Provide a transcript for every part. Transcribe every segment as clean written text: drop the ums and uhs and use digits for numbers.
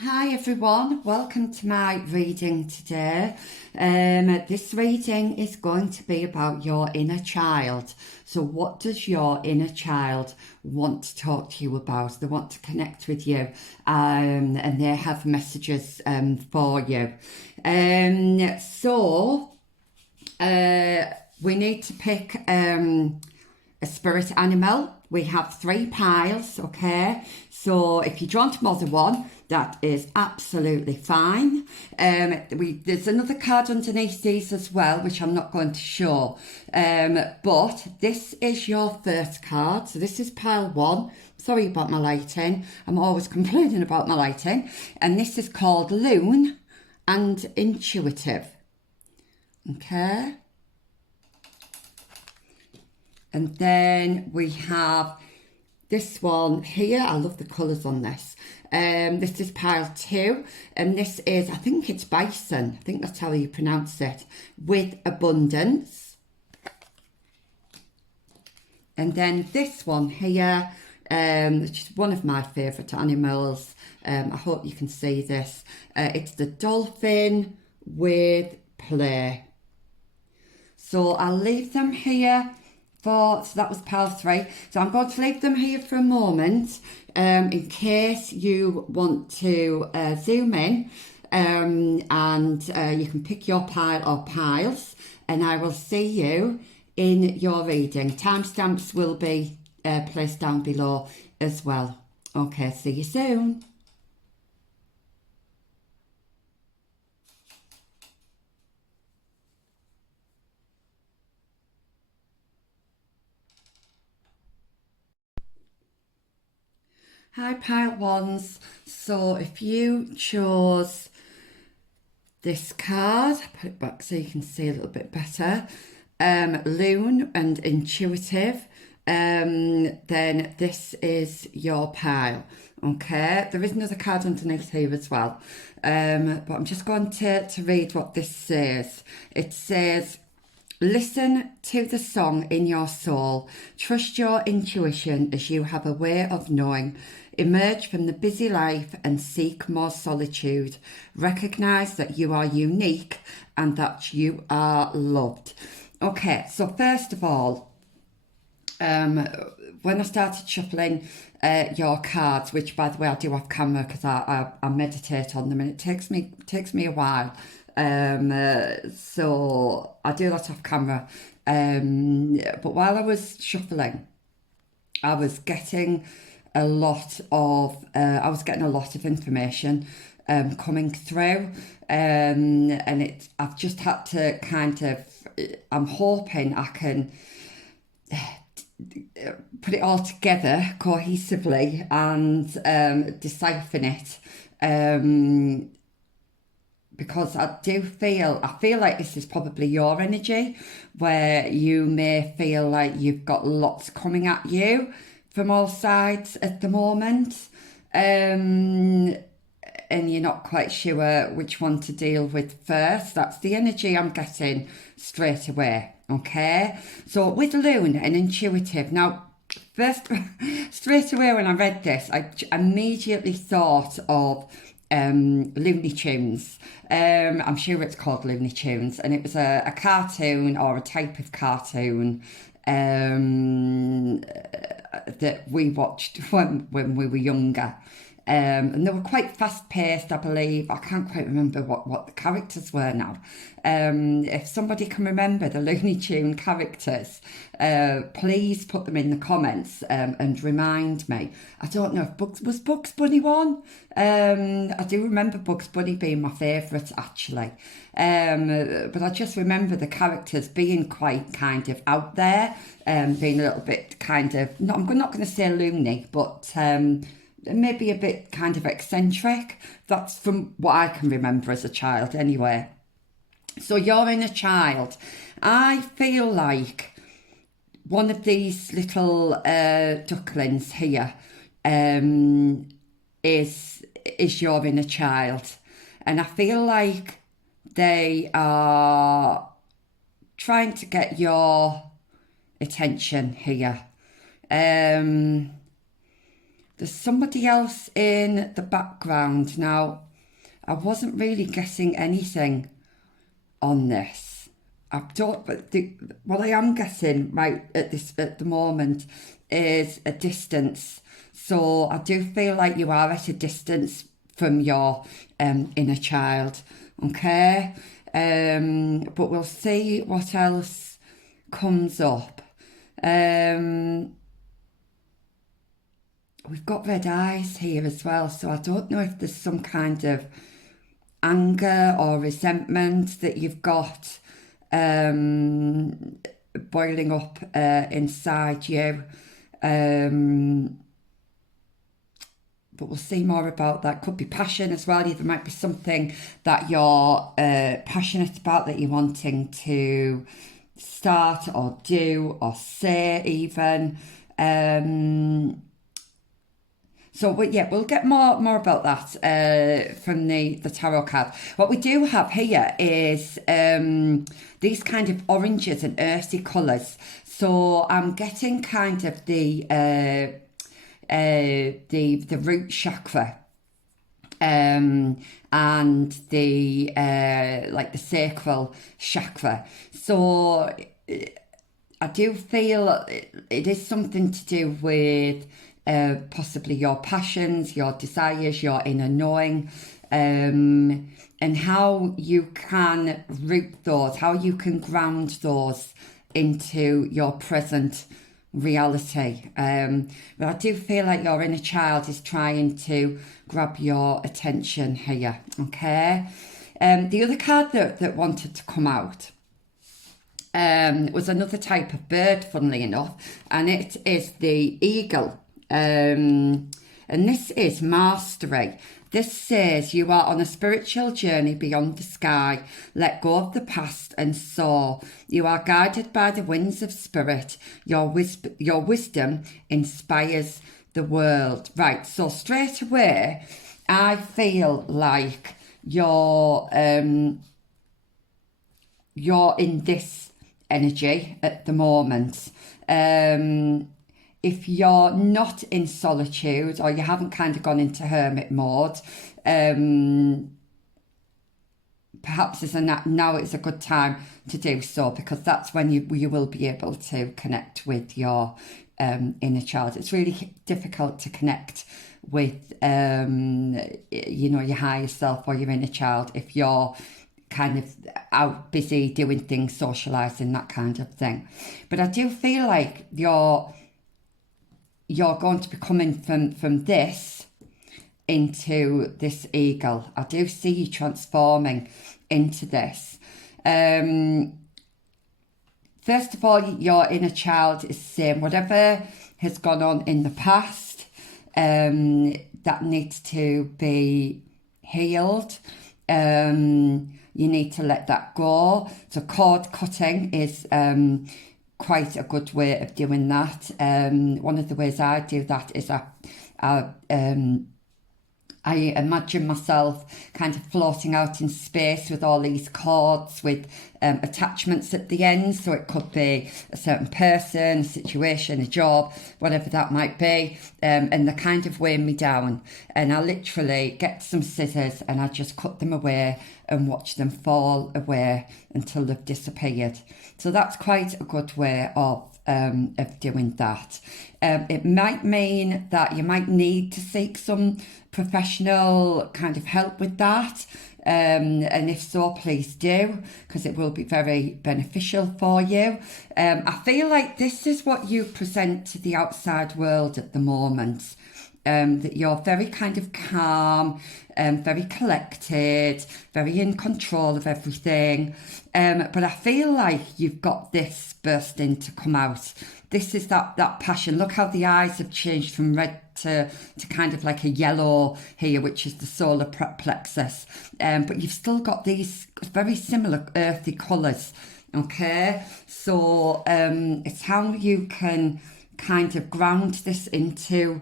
Hi everyone, welcome to my reading today. This reading is going to be about your inner child. So what does your inner child want to talk to you about? They want to connect with you and they have messages for you. We need to pick a spirit animal. We have 3 piles, okay? So if you drawn to more than one, that is absolutely fine. There's another card underneath these as well, which I'm not going to show. But this is your first card. So this is pile 1. Sorry about my lighting. I'm always complaining about my lighting. And this is called Loon and Intuitive. Okay? And then we have this one here. I love the colours on this. This is pile 2. And this is, I think it's bison. I think that's how you pronounce it. With abundance. And then this one here, which is one of my favourite animals. I hope you can see this. It's the dolphin with play. So I'll leave them here. So that was pile 3. So I'm going to leave them here for a moment in case you want to zoom in and you can pick your pile or piles, and I will see you in your reading. Timestamps will be placed down below as well. Okay, see you soon. Hi pile ones. So if you chose this card, put it back so you can see a little bit better, Loon and Intuitive, then this is your pile. Okay, there is another card underneath here as well, but I'm just going to read what this says. It says, listen to the song in your soul. Trust your intuition as you have a way of knowing. Emerge from the busy life and seek more solitude. Recognize that you are unique and that you are loved. Okay, so first of all, when I started shuffling your cards, which by the way I do off camera because I meditate on them and it takes me a while. So I do that off camera. But while I was shuffling, I was getting a lot of information coming through, and I've just had to kind of. I'm hoping I can put it all together cohesively and decipher it. Because I feel like this is probably your energy, where you may feel like you've got lots coming at you from all sides at the moment, and you're not quite sure which one to deal with first. That's the energy I'm getting straight away. Okay, so with Loon and Intuitive, now first straight away when I read this, I immediately thought of Looney Tunes. I'm sure it's called Looney Tunes, and it was a cartoon or a type of cartoon that we watched when we were younger. And they were quite fast paced, I believe. I can't quite remember what the characters were now. If somebody can remember the Looney Tune characters, please put them in the comments and remind me. I don't know if Bugs Bunny one. I do remember Bugs Bunny being my favourite actually. But I just remember the characters being quite kind of out there, being a little bit kind of, I'm not going to say loony, but maybe a bit kind of eccentric. That's from what I can remember as a child anyway. So you're in a child. I feel like one of these little ducklings here is your inner child. And I feel like they are trying to get your attention here. there's somebody else in the background. Now, I wasn't really guessing anything on this. I don't, but what I am guessing right at the moment is a distance. So I do feel like you are at a distance from your inner child. Okay, but we'll see what else comes up. We've got red eyes here as well, so I don't know if there's some kind of anger or resentment that you've got boiling up inside you. But we'll see more about that. Could be passion as well. There might be something that you're passionate about that you're wanting to start or do or say even. So we'll get more about that from the tarot card. What we do have here is these kind of oranges and earthy colours. So I'm getting kind of the root chakra and the like the sacral chakra. So I do feel it is something to do with possibly your passions, your desires, your inner knowing, and how you can root those, how you can ground those into your present reality. But I do feel like your inner child is trying to grab your attention here. Okay. The other card that wanted to come out was another type of bird, funnily enough, and it is the eagle. And this is mastery. This says you are on a spiritual journey beyond the sky. Let go of the past and soar. You are guided by the winds of spirit. Your wisdom inspires the world. Right, so straight away, I feel like you're in this energy at the moment. If you're not in solitude or you haven't kind of gone into hermit mode, perhaps now it's a good time to do so, because that's when you will be able to connect with your inner child. It's really difficult to connect with your higher self or your inner child if you're kind of out busy doing things, socializing, that kind of thing. But I do feel like you're going to be coming from this into this eagle. I do see you transforming into this. First of all, your inner child is saying whatever has gone on in the past that needs to be healed. You need to let that go. So cord cutting is quite a good way of doing that. One of the ways I do that is I imagine myself kind of floating out in space with all these cords with attachments at the end. So it could be a certain person, a situation, a job, whatever that might be. And they kind of weigh me down. And I literally get some scissors and I just cut them away and watch them fall away until they've disappeared. So that's quite a good way of doing that. It might mean that you might need to seek some professional kind of help with that. And if so, please do, because it will be very beneficial for you. I feel like this is what you present to the outside world at the moment. That you're very kind of calm, very collected, very in control of everything. But I feel like you've got this bursting to come out. This is that passion. Look how the eyes have changed from red to kind of like a yellow here, which is the solar plexus. But you've still got these very similar earthy colours. Okay, so it's how you can kind of ground this into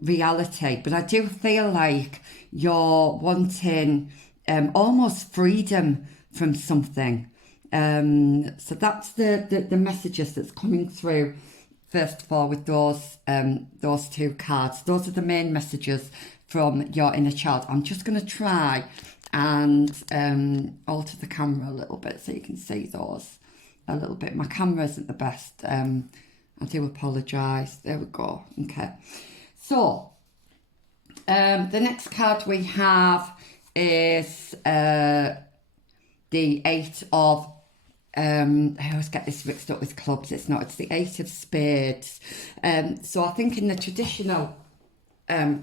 reality. But I do feel like you're wanting almost freedom from something. So that's the messages that's coming through first of all with those two cards. Those are the main messages from your inner child. I'm just going to try and alter the camera a little bit so you can see those a little bit. My camera isn't the best. I do apologise. There we go. Okay. So the next card we have is the Eight of I always get this mixed up with clubs. It's not. It's the Eight of Spades. So I think in the traditional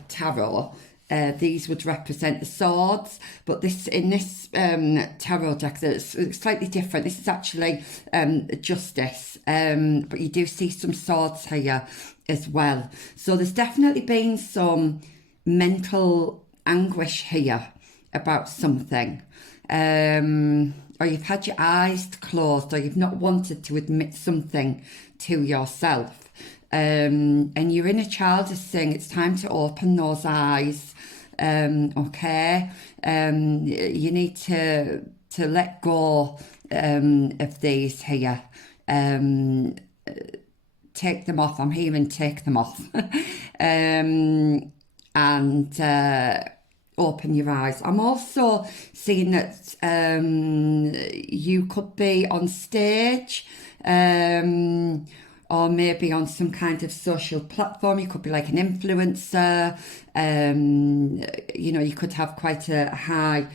tarot, these would represent the swords, but in this tarot deck, it's slightly different. This is actually justice, but you do see some swords here as well. So there's definitely been some mental anguish here about something. Or you've had your eyes closed, or you've not wanted to admit something to yourself. And your inner child is saying it's time to open those eyes. Okay. You need to let go of these here. Take them off. I'm hearing take them off. And open your eyes. I'm also seeing that you could be on stage, or maybe on some kind of social platform. You could be like an influencer. You could have quite a high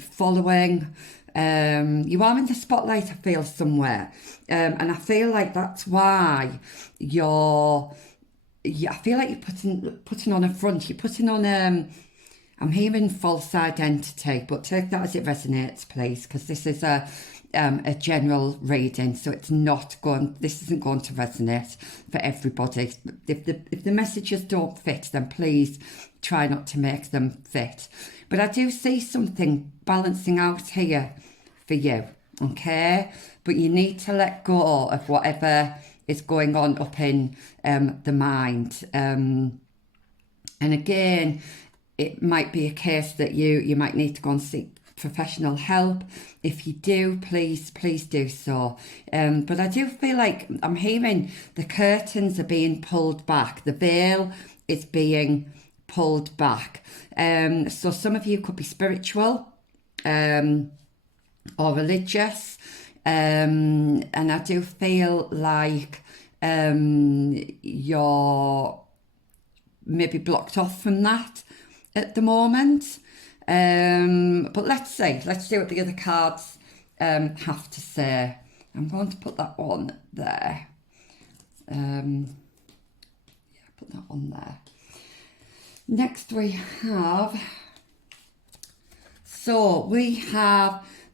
following. You are in the spotlight, I feel, somewhere. And I feel like that's why I feel like you're putting on a front. You're putting on I'm hearing false identity, but take that as it resonates, please, because this is a general reading, so this isn't going to resonate for everybody. If the messages don't fit, then please try not to make them fit. But I do see something balancing out here for you, okay? But you need to let go of whatever is going on up in the mind. And again, it might be a case that you might need to go and seek professional help. If you do, please do so. But I do feel like I'm hearing the curtains are being pulled back. The veil is being pulled back. So some of you could be spiritual or religious. And I do feel like you're maybe blocked off from that at the moment. But let's see what the other cards have to say. I'm going to put that on there. Put that on there. Next we have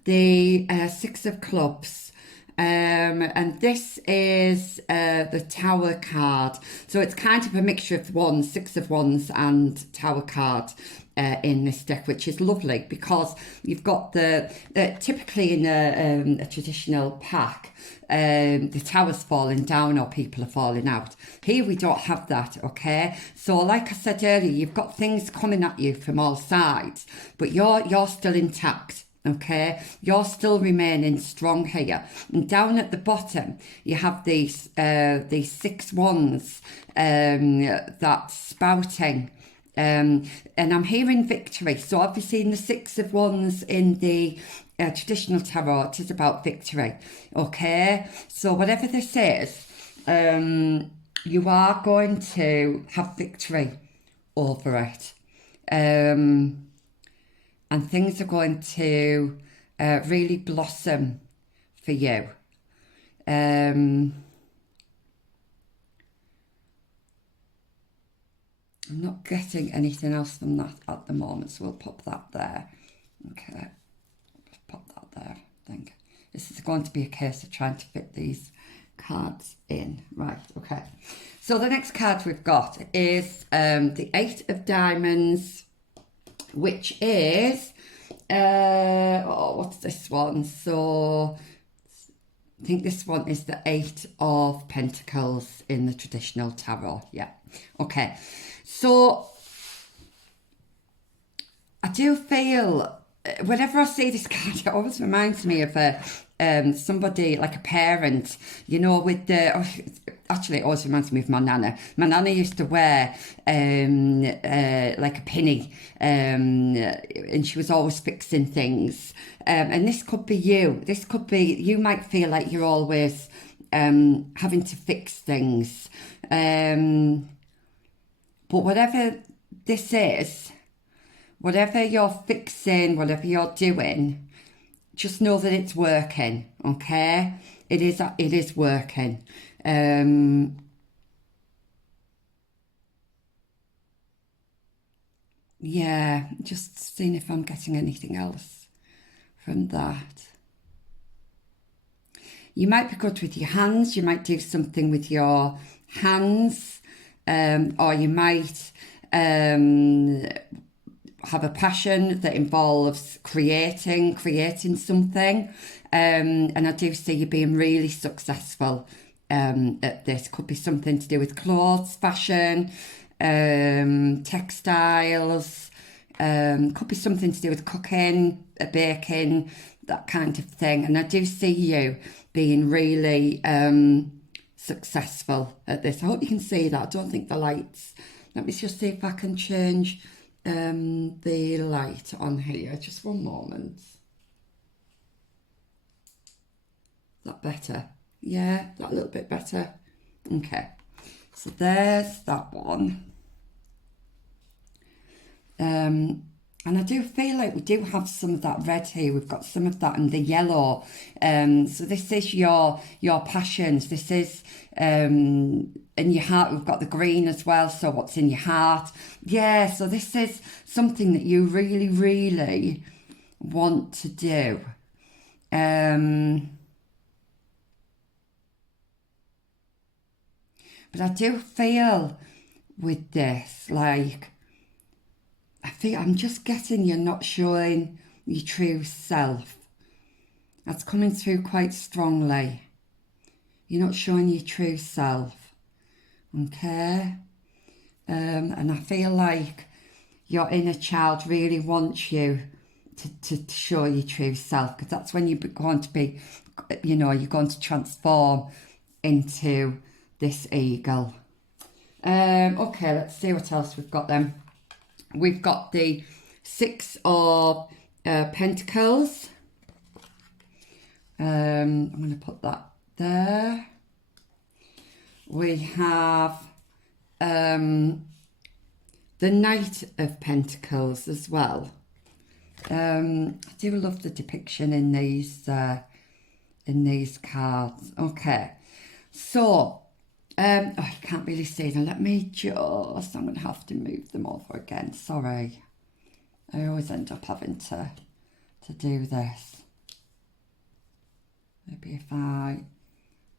the Six of Clubs. And this is the Tower card. So it's kind of a mixture of wands, Six of Wands and Tower card in this deck, which is lovely because you've got typically in a traditional pack, the tower's falling down or people are falling out. Here we don't have that, okay? So like I said earlier, you've got things coming at you from all sides, but you're still intact. Okay, you're still remaining strong here. And down at the bottom, you have these 6 wands that's spouting. And I'm hearing victory. So obviously in the 6 of Wands in the traditional tarot, it is about victory. Okay, so whatever this is, you are going to have victory over it. And things are going to really blossom for you. I'm not getting anything else from that at the moment, so we'll pop that there. Okay, just pop that there, I think. This is going to be a case of trying to fit these cards in. Right, okay. So the next card we've got is the Eight of Diamonds, which is, what's this one? So I think this one is the Eight of Pentacles in the traditional tarot. Yeah, okay. So I do feel whenever I see this card, it always reminds me of somebody, like a parent, with the. Oh, actually, it always reminds me of my nana. My nana used to wear like a pinny, and she was always fixing things. And this could be you. This could be, you might feel like you're always having to fix things. But whatever this is, whatever you're fixing, whatever you're doing, just know that it's working, okay? It is working. Yeah, just seeing if I'm getting anything else from that. You might be good with your hands. You might do something with your hands, or you might have a passion that involves creating something. And I do see you being really successful at this. Could be something to do with clothes, fashion, textiles. Could be something to do with cooking, baking, that kind of thing. And I do see you being really successful at this. I hope you can see that. I don't think the lights. Let me just see if I can change the light on here. Just one moment. Is that better? Yeah, that a little bit better. Okay, so there's that one. And I do feel like we do have some of that red here. We've got some of that in the yellow. So this is your passions. This is in your heart. We've got the green as well. So what's in your heart? Yeah, so this is something that you really, really want to do. But I do feel with this, like, I'm just getting you're not showing your true self. That's coming through quite strongly. You're not showing your true self. Okay? And I feel like your inner child really wants you to show your true self, because that's when you're going to be, you're going to transform into this eagle. Okay, let's see what else we've got then. We've got the Six of Pentacles. I'm going to put that there. We have the Knight of Pentacles as well. I do love the depiction in these cards. Okay, so I can't really see them. Let me just, I'm going to have to move them over again. Sorry. I always end up having to do this. Maybe if I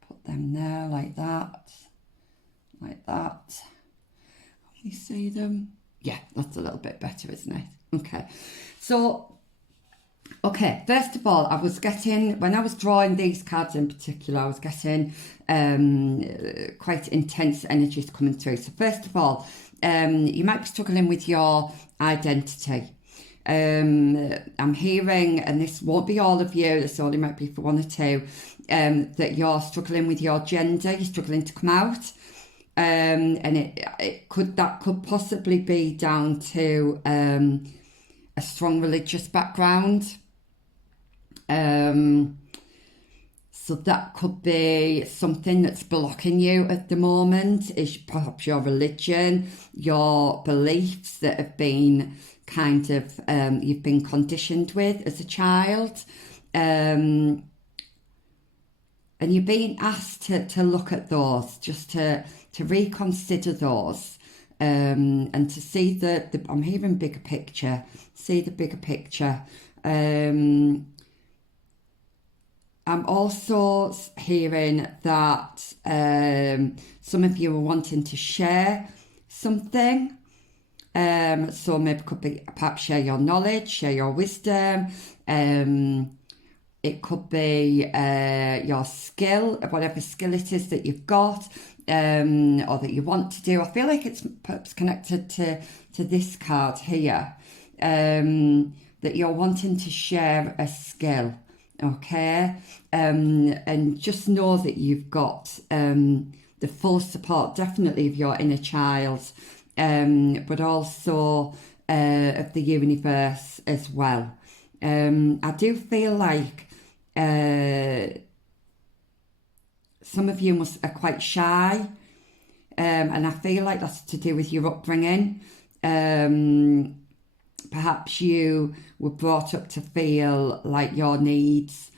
put them there like that. Like that. Can you see them? Yeah, that's a little bit better, isn't it? Okay. So, okay, first of all, I was getting, when I was drawing these cards in particular, I was getting quite intense energies coming through. So first of all, you might be struggling with your identity. I'm hearing, and this won't be all of you, this only might be for one or two, that you're struggling with your gender, you're struggling to come out. And that could possibly be down to a strong religious background. So that could be something that's blocking you at the moment, is perhaps your religion, your beliefs that have been kind of, you've been conditioned with as a child. And you're being asked to look at those, just to reconsider those, and to see the I'm hearing bigger picture, see the bigger picture. I'm also hearing that some of you are wanting to share something. So maybe could be perhaps share your knowledge, share your wisdom. It could be your skill, whatever skill it is that you've got, or that you want to do. I feel like it's perhaps connected to this card here. that you're wanting to share a skill, okay? And just know that you've got the full support, definitely, of your inner child, but also of the universe as well. I do feel like some of you are quite shy, and I feel like that's to do with your upbringing. Perhaps you were brought up to feel like your needs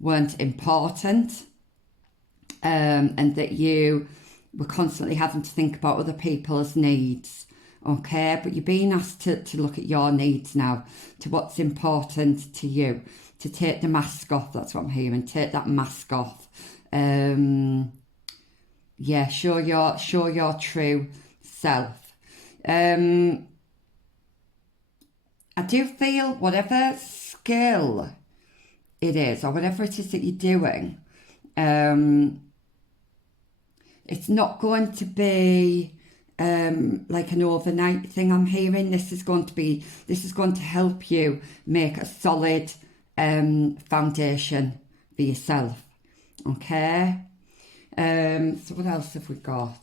weren't important, and that you were constantly having to think about other people's needs. Okay, but you're being asked to look at your needs now, to what's important to you, to take the mask off. That's what I'm hearing. Take that mask off. Yeah, show your true self. I do feel whatever skill it is, or whatever it is that you're doing, it's not going to be like an overnight thing. I'm hearing this is going to help you make a solid foundation for yourself. Okay. So what else have we got?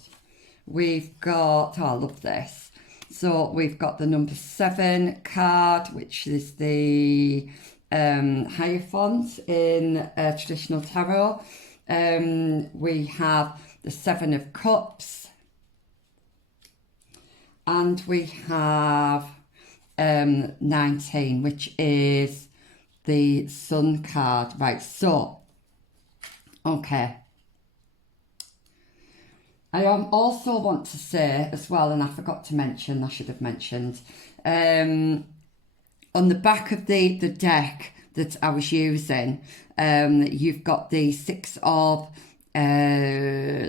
We've got, I love this. So we've got the number 7 card, which is the Hierophant in traditional tarot. We have the 7 of Cups, and we have 19, which is the Sun card. Right, so, okay. I also want to say as well, and I forgot to mention, I should have mentioned, on the back of the deck that I was using, you've got the 6 of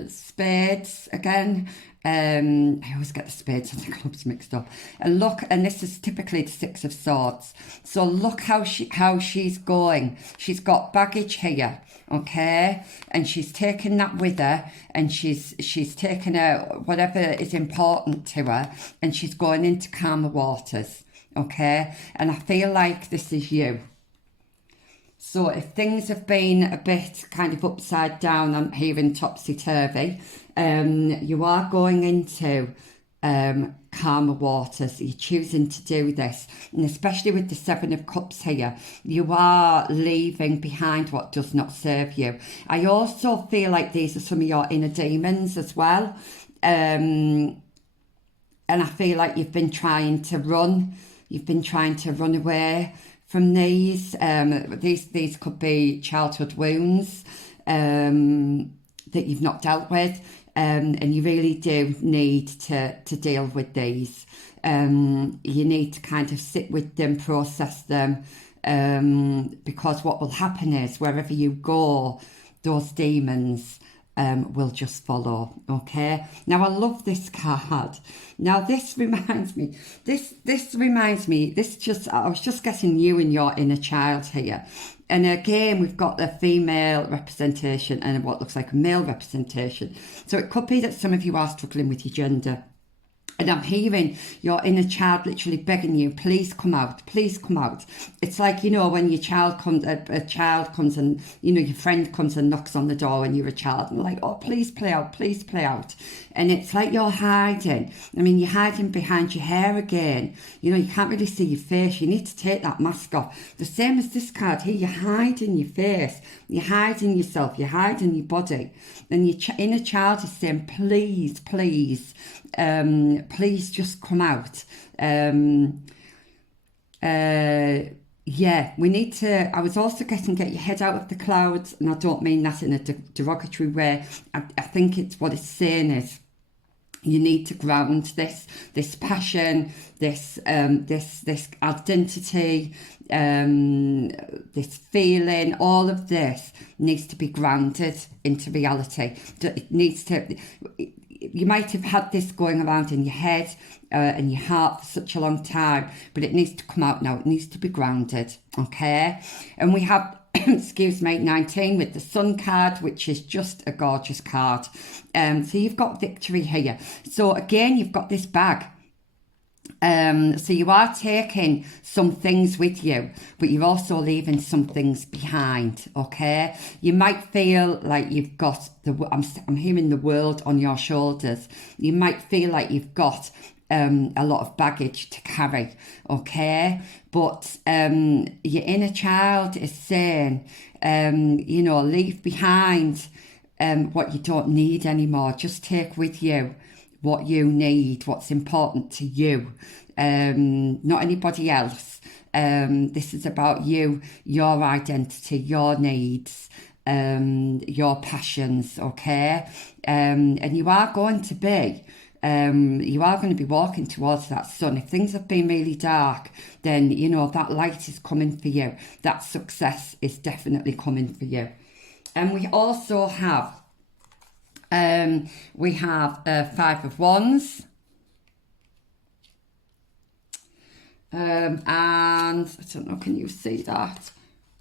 spades again. I always get the spades and the clubs mixed up. And look, and this is typically the 6 of swords. So look how she's going. She's got baggage here, okay, and she's taken that with her, and she's taken whatever is important to her, and she's going into calmer waters, okay. And I feel like this is you. So if things have been a bit kind of upside down, I'm hearing topsy-turvy, you are going into calmer waters. You're choosing to do this. And especially with the 7 of Cups here, you are leaving behind what does not serve you. I also feel like these are some of your inner demons as well. And I feel like you've been trying to run. You've been trying to run away from these. These could be childhood wounds that you've not dealt with, and you really do need to deal with these. You need to kind of sit with them, process them, because what will happen is wherever you go, those demons will just follow. Okay, now I love this card. Now this reminds me, I was just getting you and your inner child here. And again, we've got the female representation and what looks like a male representation. So it could be that some of you are struggling with your gender. And I'm hearing your inner child literally begging you, please come out, please come out. It's like, you know, when your child comes, a child comes and, you know, your friend comes and knocks on the door and you're a child and like, oh, please play out, please play out. And it's like you're hiding. I mean, you're hiding behind your hair again. You know, you can't really see your face. You need to take that mask off. The same as this card here, you're hiding your face. You're hiding yourself. You're hiding your body. And your inner child is saying, please, please, please just come out. Yeah, we need to, I was also getting get your head out of the clouds, and I don't mean that in a derogatory way. I think it's what it's saying is you need to ground this passion, this identity, this feeling, all of this needs to be grounded into reality. It needs to, you might have had this going around in your head and your heart for such a long time, but it needs to come out now. It needs to be grounded, okay? And we have, excuse me, 19 with the Sun card, which is just a gorgeous card. So you've got victory here. So again, you've got this bag. So you are taking some things with you, but you're also leaving some things behind, okay? You might feel like you've got I'm hearing the world on your shoulders. You might feel like you've got a lot of baggage to carry, okay? But your inner child is saying, leave behind what you don't need anymore. Just take with you what you need, what's important to you, not anybody else. This is about you, your identity, your needs, your passions, okay? And you are going to be walking towards that sun. If things have been really dark, then that light is coming for you. That success is definitely coming for you. And we also have Five of Wands. And I don't know, can you see that?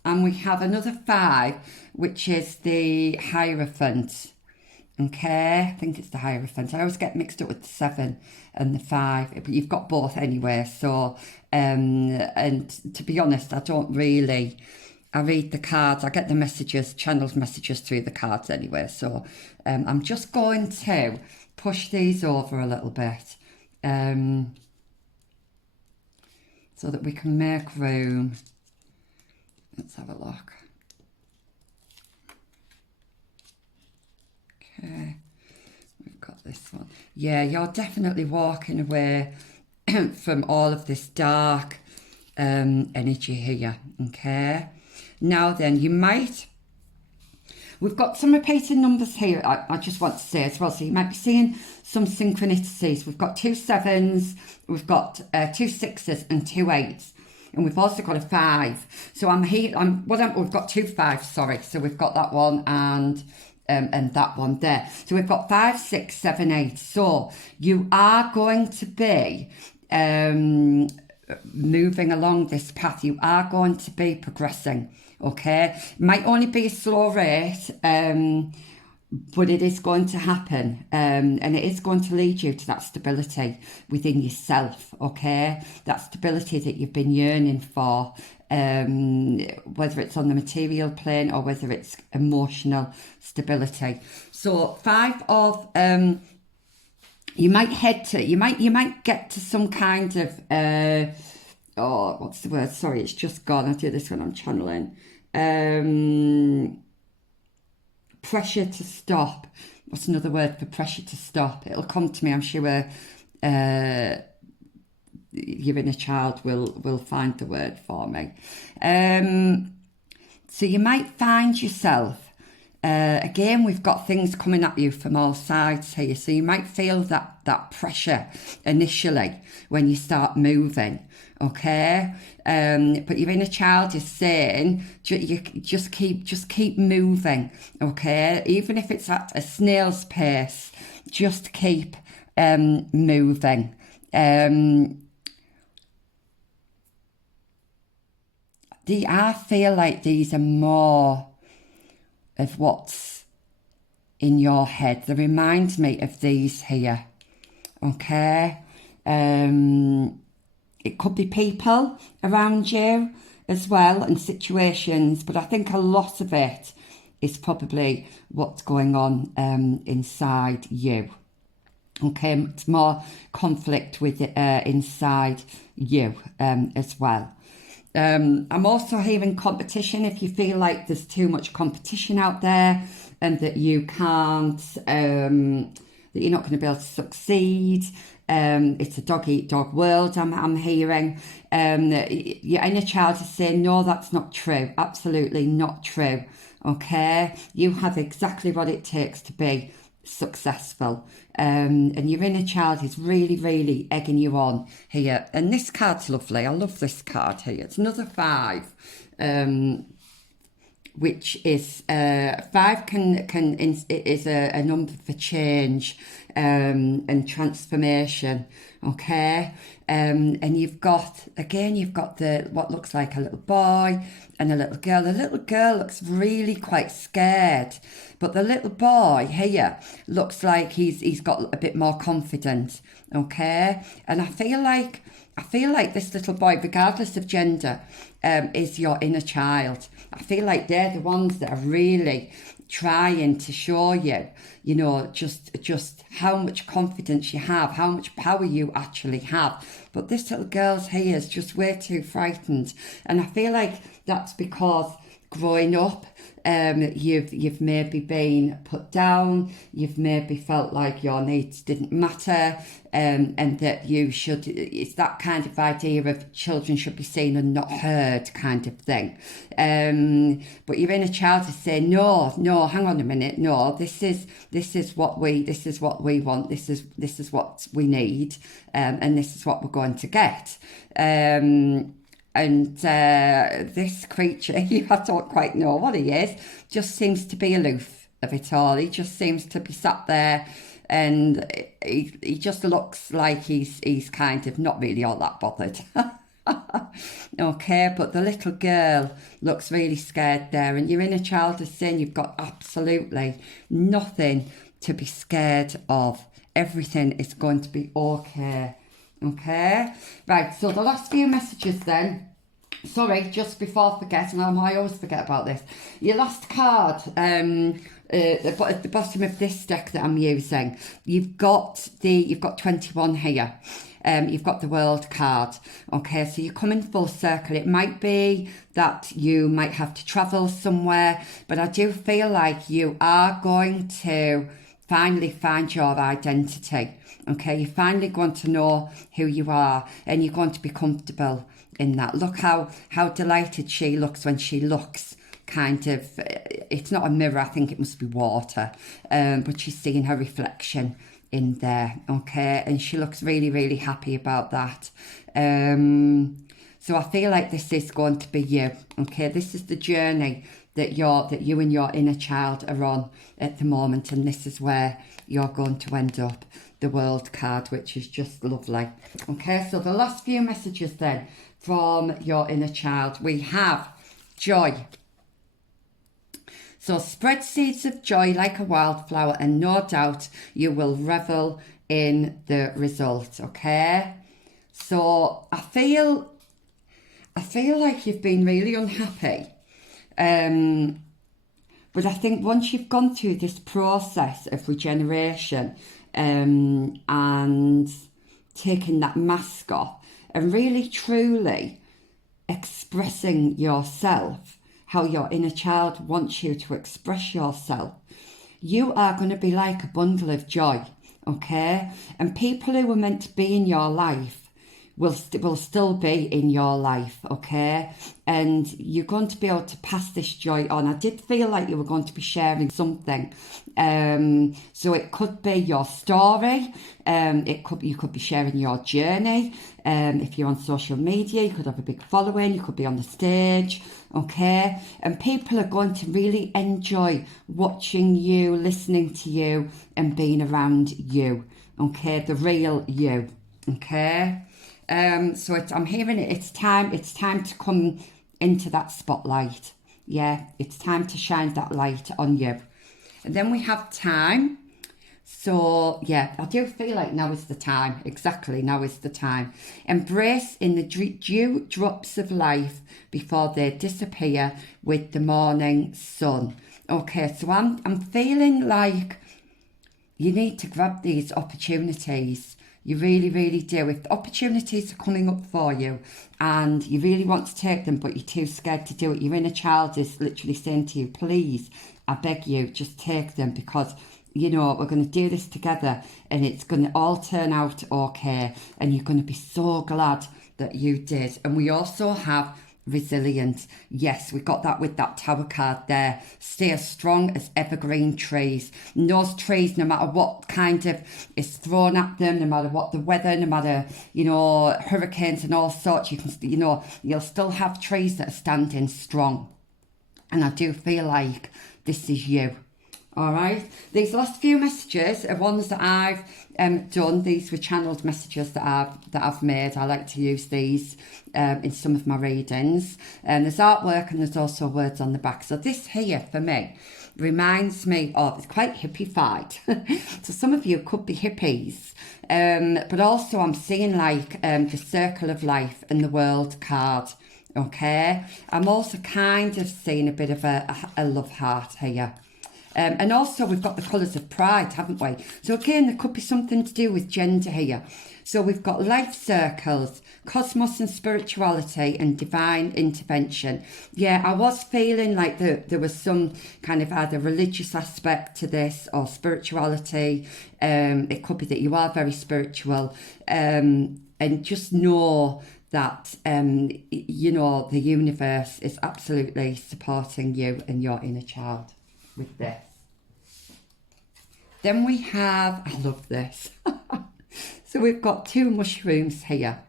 And we have another 5, which is the Hierophant. Okay, I think it's the Hierophant. I always get mixed up with the 7 and the 5, but you've got both anyway. So, and to be honest, I read the cards, I get the messages, channels messages through the cards anyway. So I'm just going to push these over a little bit so that we can make room. Let's have a look. Okay, we've got this one. Yeah, you're definitely walking away from all of this dark energy here, okay? Now then, we've got some repeating numbers here, I just want to say as well, so you might be seeing some synchronicities. We've got 2 7s, we've got 2 6s and 2 8s, and we've also got a 5. So we've got 2 5s, sorry, so we've got that one and that one there. So we've got 5, 6, 7, 8. So you are going to be moving along this path. You are going to be progressing, okay? It might only be a slow rate, but it is going to happen, and it is going to lead you to that stability within yourself, okay? That stability that you've been yearning for, whether it's on the material plane or whether it's emotional stability. So 5 of you might get to some kind of what's the word? Sorry, it's just gone. I'll do this when I'm channeling. Pressure to stop. What's another word for pressure to stop? It'll come to me, I'm sure. Your inner child will find the word for me. So you might find yourself, again, we've got things coming at you from all sides here. So you might feel that pressure initially when you start moving, okay? But your inner child is saying, you just keep moving, okay? Even if it's at a snail's pace, just keep moving. I feel like these are more of what's in your head. They remind me of these here, okay? It could be people around you as well and situations, but I think a lot of it is probably what's going on inside you. Okay, it's more conflict with inside you as well. I'm also hearing competition. If you feel like there's too much competition out there and that you can't, that you're not going to be able to succeed, it's a dog-eat-dog world, I'm hearing. Your inner child is saying, no, that's not true. Absolutely not true. Okay? You have exactly what it takes to be successful, and your inner child is really, really egging you on here. And this card's lovely. I love this card here. It's another 5, which is 5 is a number for change and transformation. Okay, and you've got the what looks like a little boy and a little girl. The little girl looks really quite scared, but the little boy here looks like he's got a bit more confident. Okay, and I feel like this little boy, regardless of gender, is your inner child. I feel like they're the ones that are really trying to show you, just how much confidence you have, how much power you actually have. But this little girl's here is just way too frightened. And I feel like that's because growing up, you've maybe been put down, you've maybe felt like your needs didn't matter, and that it's that kind of idea of children should be seen and not heard kind of thing. But your inner child is saying, no, hang on a minute, no, this is what we want, this is what we need, and this is what we're going to get. And this creature, I don't quite know what he is, just seems to be aloof of it all. He just seems to be sat there, and he just looks like he's kind of not really all that bothered. Okay, but the little girl looks really scared there, and your inner child is saying you've got absolutely nothing to be scared of. Everything is going to be okay. Okay, right, so the last few messages then. Sorry, just before I forget, and I always forget about this. Your last card, at the bottom of this deck that I'm using, you've got 21 here. You've got the World card. Okay, so you're coming full circle. It might be that you might have to travel somewhere, but I do feel like you are going to finally find your identity. Okay, you're finally going to know who you are, and you're going to be comfortable in that. Look how delighted she looks when she looks kind of, it's not a mirror, I think it must be water, but she's seeing her reflection in there. Okay, and she looks really, really happy about that. So I feel like this is going to be you. Okay, this is the journey that you and your inner child are on at the moment, and this is where you're going to end up. The World card, which is just lovely. Okay, so the last few messages then from your inner child, we have joy. So spread seeds of joy like a wildflower, and no doubt you will revel in the result. Okay, so I feel like you've been really unhappy, but I think once you've gone through this process of regeneration, and taking that mask off and really truly expressing yourself, how your inner child wants you to express yourself, you are going to be like a bundle of joy. Okay, and people who were meant to be in your life will still be in your life. Okay, and you're going to be able to pass this joy on. I did feel like you were going to be sharing something, so it could be your story, you could be sharing your journey. If you're on social media, you could have a big following, you could be on the stage. Okay, and people are going to really enjoy watching you, listening to you, and being around you. Okay, the real you. Okay. So I'm hearing it. It's time to come into that spotlight. Yeah, it's time to shine that light on you. And then we have time. So yeah, I do feel like now is the time. Exactly, now is the time. Embrace in the dew drops of life before they disappear with the morning sun. Okay, so I'm feeling like you need to grab these opportunities. You really, really do. If the opportunities are coming up for you and you really want to take them, but you're too scared to do it, your inner child is literally saying to you, please, I beg you, just take them, because, we're going to do this together and it's going to all turn out okay, and you're going to be so glad that you did. And we also have resilient. Yes, we got that with that Tower card there. Stay as strong as evergreen trees. And those trees, no matter what kind of is thrown at them, no matter what the weather, no matter, hurricanes and all sorts, you can, you'll still have trees that are standing strong. And I do feel like this is you. All right. These last few messages are ones that I've done. These were channeled messages that I've made. I like to use these in some of my readings. There's artwork and there's also words on the back. So this here for me reminds me of, it's quite hippified. So some of you could be hippies. But also I'm seeing like the circle of life and the world card. Okay. I'm also kind of seeing a bit of a love heart here. And also we've got the colours of pride, haven't we? So again, there could be something to do with gender here. So we've got life circles, cosmos and spirituality, and divine intervention. Yeah, I was feeling like there was some kind of either religious aspect to this or spirituality. It could be that you are very spiritual. And just know that, you know, the universe is absolutely supporting you and your inner child with this. Then we have, I love this. So we've got 2 mushrooms here.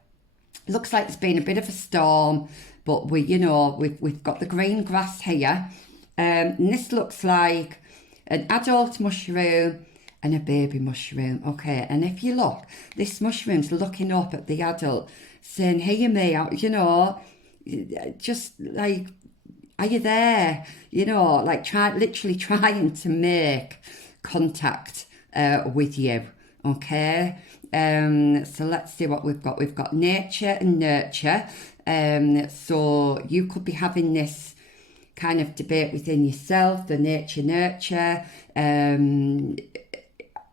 It looks like there's been a bit of a storm, but we've got the green grass here. And this looks like an adult mushroom and a baby mushroom. Okay, and if you look, this mushroom's looking up at the adult, saying, "Hear me out," just like, are you there? Like literally trying to make contact with you. Okay. So let's see what we've got. We've got nature and nurture. So you could be having this kind of debate within yourself, the nature nurture.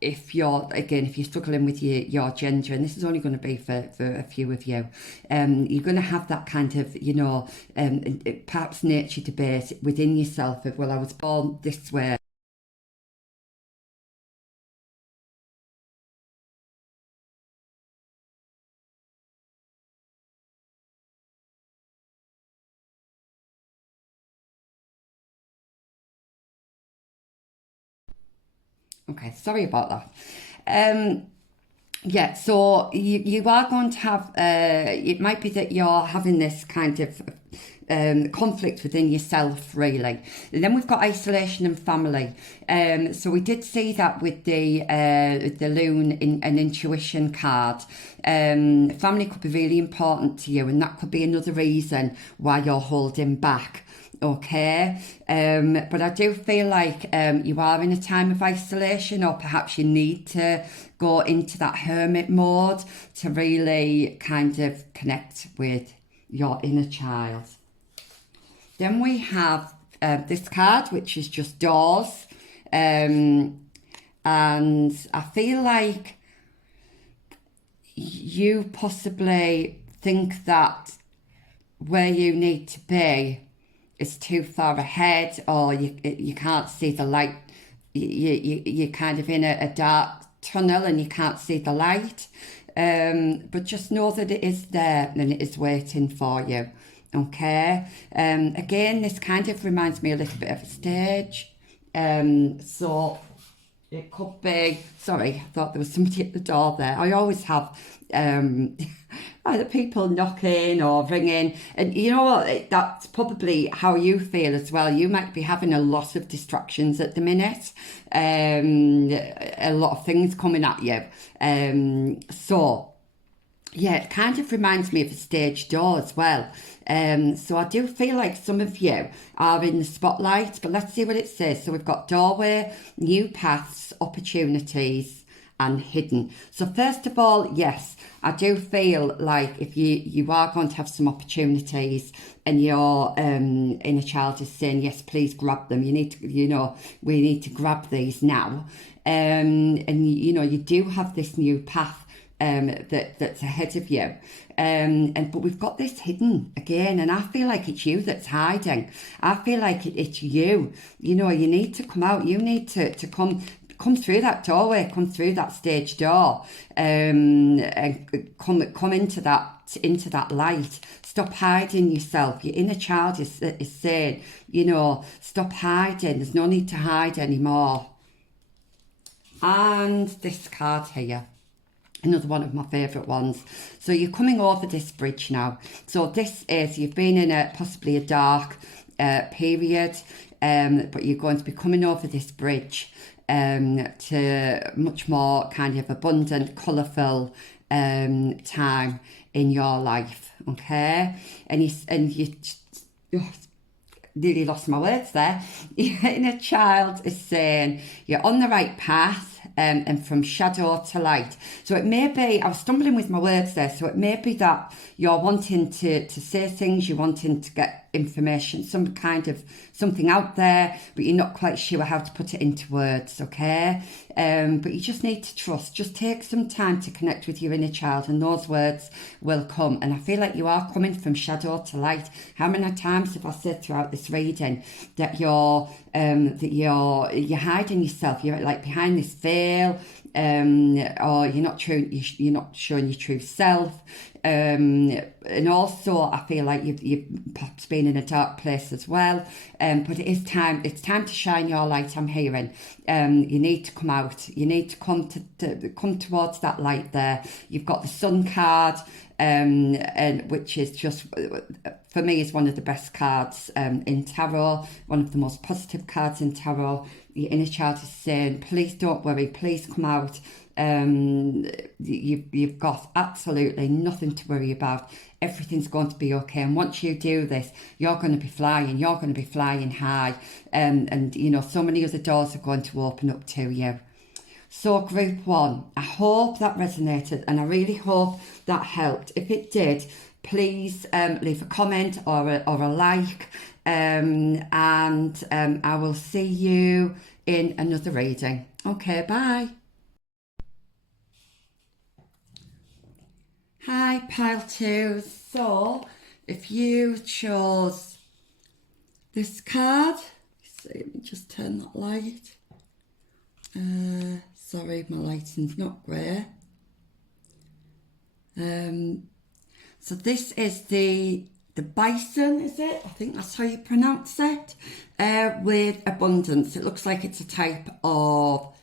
If you're struggling with your gender, and this is only going to be for a few of you, you're going to have that kind of, perhaps nature debate within yourself of, well, I was born this way. Okay, sorry about that. Yeah, so you are going to have, it might be that you're having this kind of conflict within yourself, really. And then we've got isolation and family. So we did see that with the loon in an intuition card. Family could be really important to you, and that could be another reason why you're holding back. Okay, but I do feel like you are in a time of isolation, or perhaps you need to go into that hermit mode to really kind of connect with your inner child. Then we have this card, which is just doors, and I feel like you possibly think that where you need to be is too far ahead, or you can't see the light. You're kind of in a dark tunnel and you can't see the light. But just know that it is there and it is waiting for you. Okay. Again, this kind of reminds me a little bit of a stage. So it could be, sorry, I thought there was somebody at the door there. I always have either people knocking or ringing, and you know what, that's probably how you feel as well. You might be having a lot of distractions at the minute, a lot of things coming at you. So yeah, it kind of reminds me of a stage door as well. So I do feel like some of you are in the spotlight, but let's see what it says. So we've got doorway, new paths, opportunities, and hidden. So first of all, yes, I do feel like if you are going to have some opportunities and your inner child is saying, yes, please grab them. You need to, we need to grab these now. And you do have this new path that's ahead of you, but we've got this hidden again, and I feel like it's you that's hiding. I feel like it's you. You need to come out. You need to come through that doorway, come through that stage door, and come into that light. Stop hiding yourself. Your inner child is saying, stop hiding. There's no need to hide anymore. And this card here, another one of my favourite ones. So you're coming over this bridge now. So this is, you've been in possibly a dark period, but you're going to be coming over this bridge to much more kind of abundant, colourful time in your life, okay? And you oh, nearly lost my words there. Your inner child is saying you're on the right path, and from shadow to light. So it may be, I was stumbling with my words there, so it may be that you're wanting to say things, you're wanting to get information, some kind of something out there, but you're not quite sure how to put it into words, okay? But you just need to trust. Just take some time to connect with your inner child, and those words will come. And I feel like you are coming from shadow to light. How many times have I said throughout this reading that you're hiding yourself? You're like behind this veil, or you're not showing your true self. And also I feel like you've perhaps been in a dark place as well, but it's time to shine your light. I'm hearing you need to come out, you need to come towards that light there. You've got the Sun card, and which is just, for me, is one of the best cards in tarot, one of the most positive cards in tarot. Your inner child is saying, please don't worry, please come out. You've got absolutely nothing to worry about. Everything's going to be okay, and once you do this, you're going to be flying high, and you know, so many other doors are going to open up to you. So group one, I hope that resonated, and I really hope that helped. If it did, please leave a comment or a like, and I will see you in another reading. Okay, bye. Hi, pile two. So, if you chose this card, let me just turn that light. Sorry, my lighting's not great. So this is the bison, is it? I think that's how you pronounce it. With abundance. It looks like it's a type of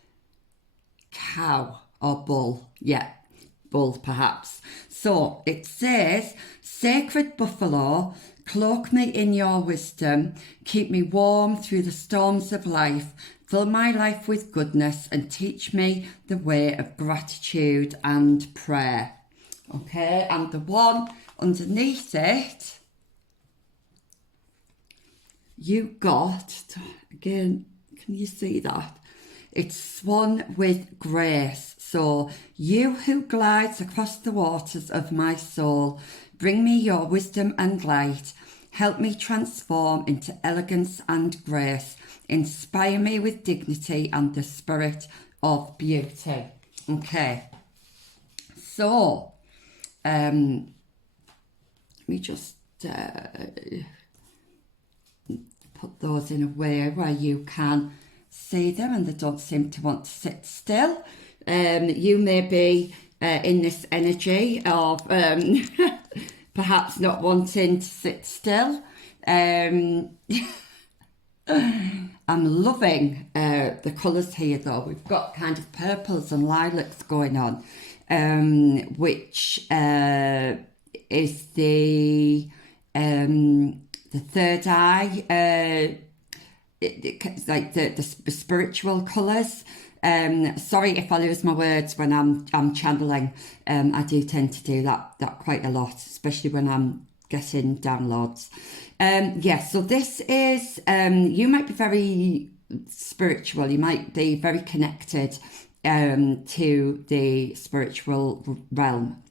cow or bull. Yeah, bull perhaps. So it says, sacred buffalo, cloak me in your wisdom, keep me warm through the storms of life, fill my life with goodness, and teach me the way of gratitude and prayer. Okay, and the one underneath it, you got, again, can you see that? It's swan with grace. So, you who glides across the waters of my soul, bring me your wisdom and light. Help me transform into elegance and grace. Inspire me with dignity and the spirit of beauty. Okay. So, let me just put those in a way where you can see them and they don't seem to want to sit still. You may be in this energy of perhaps not wanting to sit still. I'm loving the colours here though. We've got kind of purples and lilacs going on, which is the third eye, it's like the spiritual colours. Sorry if I lose my words when I'm channeling. I do tend to do that quite a lot, especially when I'm getting downloads. So this is, you might be very spiritual, you might be very connected to the spiritual realm.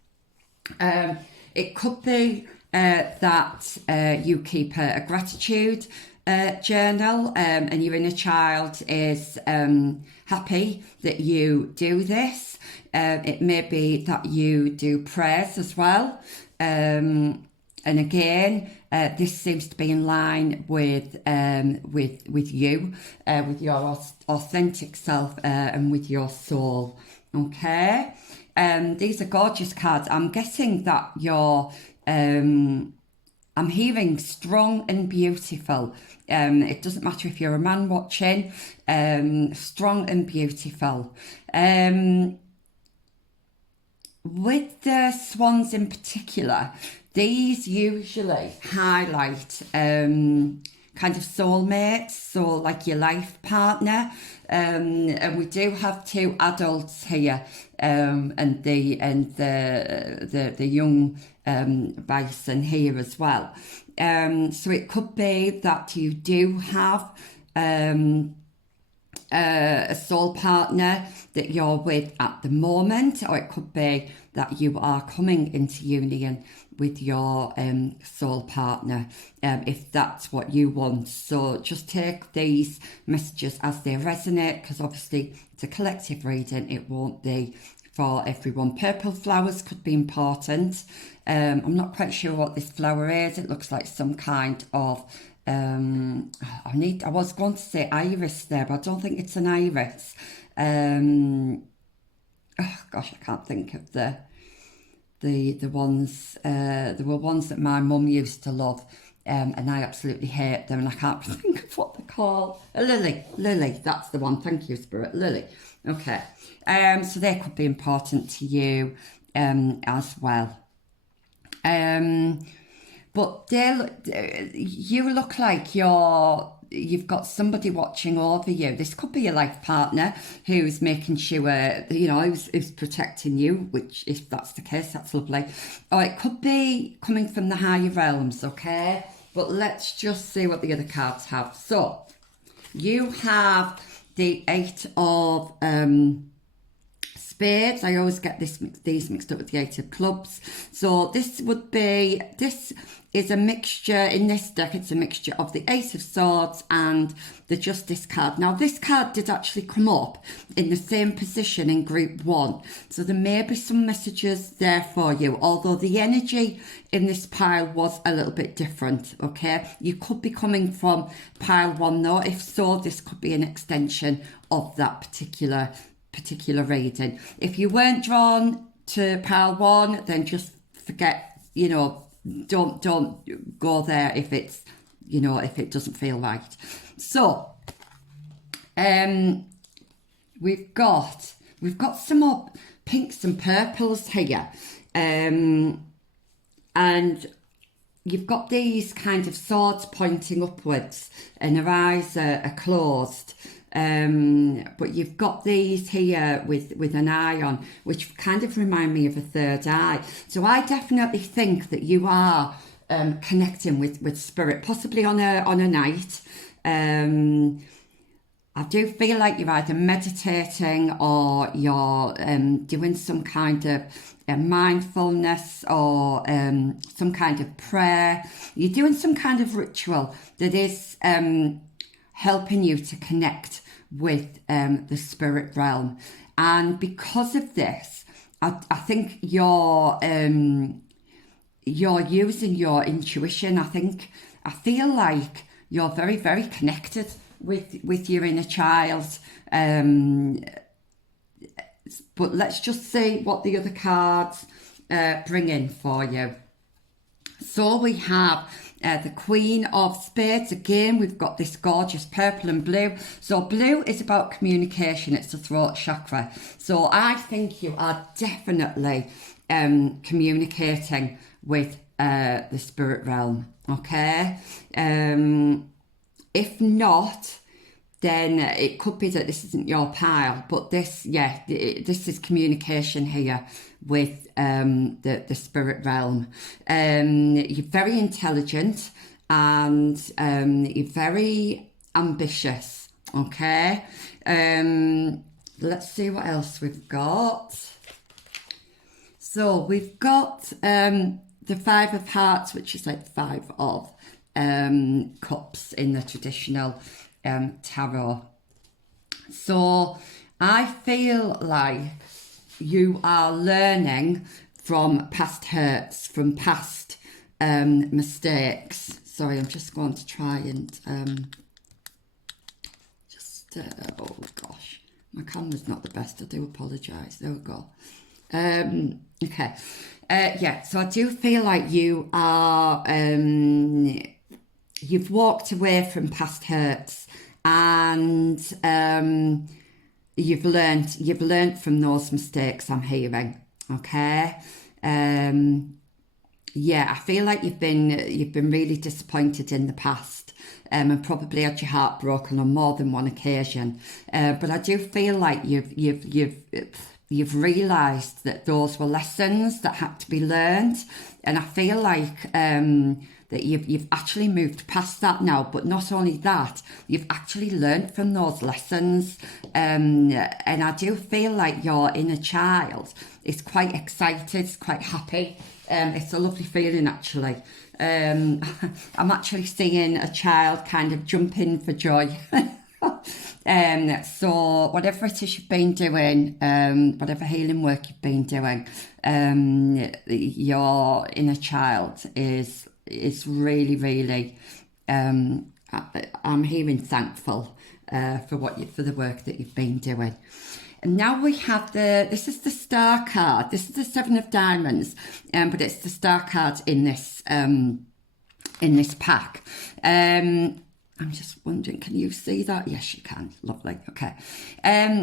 It could be that you keep a gratitude journal, and your inner child is happy that you do this. It may be that you do prayers as well, and again, this seems to be in line with you, with your authentic self, and with your soul. Okay, these are gorgeous cards. I'm guessing that you're I'm hearing strong and beautiful. It doesn't matter if you're a man watching, strong and beautiful. With the swans in particular, these usually highlight kind of soulmates, so like your life partner. And we do have two adults here, and the young bison here as well. So it could be that you do have a soul partner that you're with at the moment, or it could be that you are coming into union with your soul partner, if that's what you want. So just take these messages as they resonate, because obviously it's a collective reading, it won't be for everyone. Purple flowers could be important. I'm not quite sure what this flower is. It looks like some kind of I was going to say iris there, but I don't think it's an iris. Oh gosh, I can't think of the ones. There were ones that my mum used to love, and I absolutely hate them, and I can't think of what they're called. A lily, that's the one. Thank you, Spirit, lily. Okay, so they could be important to you as well. But you look like you've got somebody watching over you. This could be your life partner who's making sure, who's protecting you, which if that's the case, that's lovely. Or it could be coming from the higher realms, okay? But let's just see what the other cards have. So, you have the Eight of Spades. I always get these mixed up with the Eight of Clubs. So this is a mixture, in this deck, it's a mixture of the Ace of Swords and the Justice card. Now, this card did actually come up in the same position in group 1. So there may be some messages there for you, although the energy in this pile was a little bit different, okay? You could be coming from pile 1 though. If so, this could be an extension of that particular reading. If you weren't drawn to pile 1, then just forget, don't go there if it's, if it doesn't feel right. So, we've got some more pinks and purples here, and you've got these kind of swords pointing upwards, and her eyes are closed. But you've got these here with an eye on, which kind of remind me of a third eye. So I definitely think that you are connecting with spirit, possibly on a night. I do feel like you're either meditating or you're doing some kind of mindfulness or some kind of prayer. You're doing some kind of ritual that is helping you to connect with the spirit realm. And because of this, I think you're using your intuition. I feel like you're very, very connected with your inner child. But let's just see what the other cards bring in for you. So we have the Queen of Spades. Again, we've got this gorgeous purple and blue. So blue is about communication. It's the throat chakra. So I think you are definitely communicating with the spirit realm. Okay. If not, then it could be that this isn't your pile, but this is communication here with the spirit realm. You're very intelligent and you're very ambitious, okay? Let's see what else we've got. So we've got the Five of Hearts, which is like 5 of cups in the traditional tarot. So I feel like you are learning from past hurts, from past mistakes. Sorry, I'm just going to try and oh gosh, my camera's not the best. I do apologise. There we go. Okay. Yeah, so I do feel like you are you've walked away from past hurts, and you've learned from those mistakes, I'm hearing. Okay. Yeah, I feel like you've been really disappointed in the past, and probably had your heart broken on more than one occasion. But I do feel like you've realised that those were lessons that had to be learned, and I feel like that you've actually moved past that now. But not only that, you've actually learned from those lessons, and I do feel like your inner child is quite excited, it's quite happy. It's a lovely feeling, actually. I'm actually seeing a child kind of jumping for joy. So whatever it is you've been doing, whatever healing work you've been doing, your inner child is really, really, I'm hearing thankful for the work that you've been doing. And now we have this is the star card. This is the Seven of Diamonds, but it's the star card in this pack. I'm just wondering, can you see that? Yes, you can. Lovely. Okay.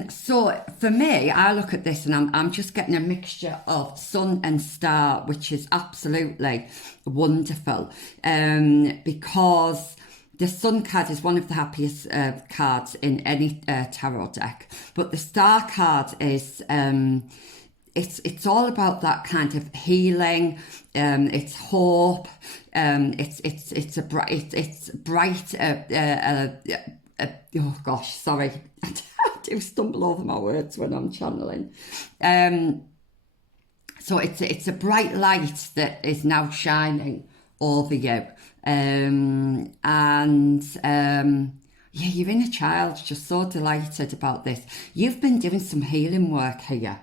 So for me, I look at this and I'm just getting a mixture of sun and star, which is absolutely wonderful. Because the sun card is one of the happiest cards in any tarot deck, but the star card is it's all about that kind of healing. It's hope. It's bright. Oh gosh, sorry, I do stumble over my words when I'm channeling. So it's a bright light that is now shining over you. Yeah, your inner child's just so delighted about this. You've been doing some healing work here.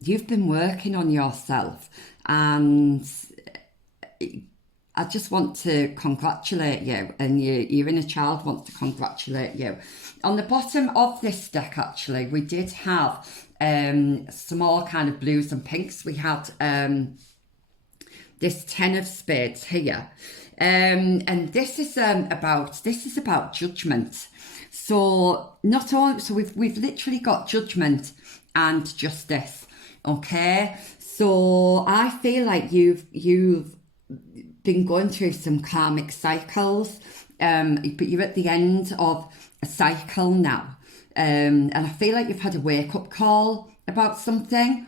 You've been working on yourself, and I just want to congratulate you, and your inner child wants to congratulate you. On the bottom of this deck, actually, we did have some more kind of blues and pinks. We had this 10 of spades here, and this is about judgment. So we've literally got judgment and justice. Okay, so I feel like you've been going through some karmic cycles, but you're at the end of a cycle now, and I feel like you've had a wake-up call about something.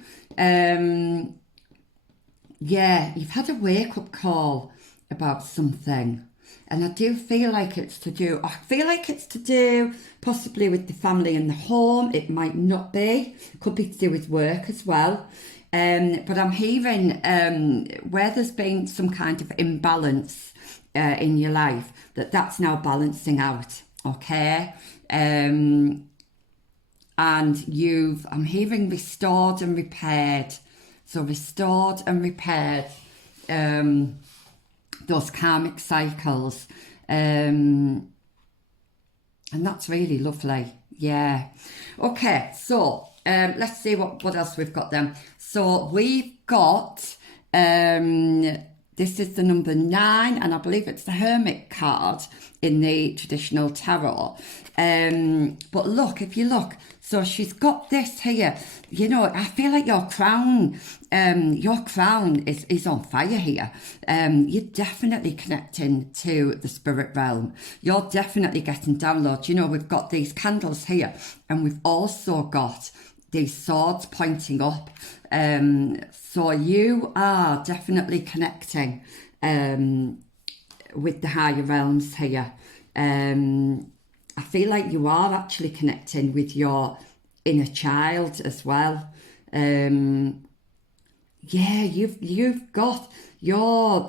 Yeah, you've had a wake-up call about something, and I do feel like it's to do possibly with the family and the home. It might not be. It could be to do with work as well. But I'm hearing where there's been some kind of imbalance in your life, that's now balancing out. Okay. And I'm hearing restored and repaired. So restored and repaired those karmic cycles. And that's really lovely. Yeah. Okay, so let's see what else we've got then. So we've got, this is the number 9, and I believe it's the Hermit card in the traditional tarot. But look, if you look, so she's got this here. You know, I feel like your crown is on fire here. You're definitely connecting to the spirit realm. You're definitely getting downloads. You know, we've got these candles here, and we've also got these swords pointing up. So you are definitely connecting with the higher realms here. I feel like you are actually connecting with your inner child as well. Yeah, you've got your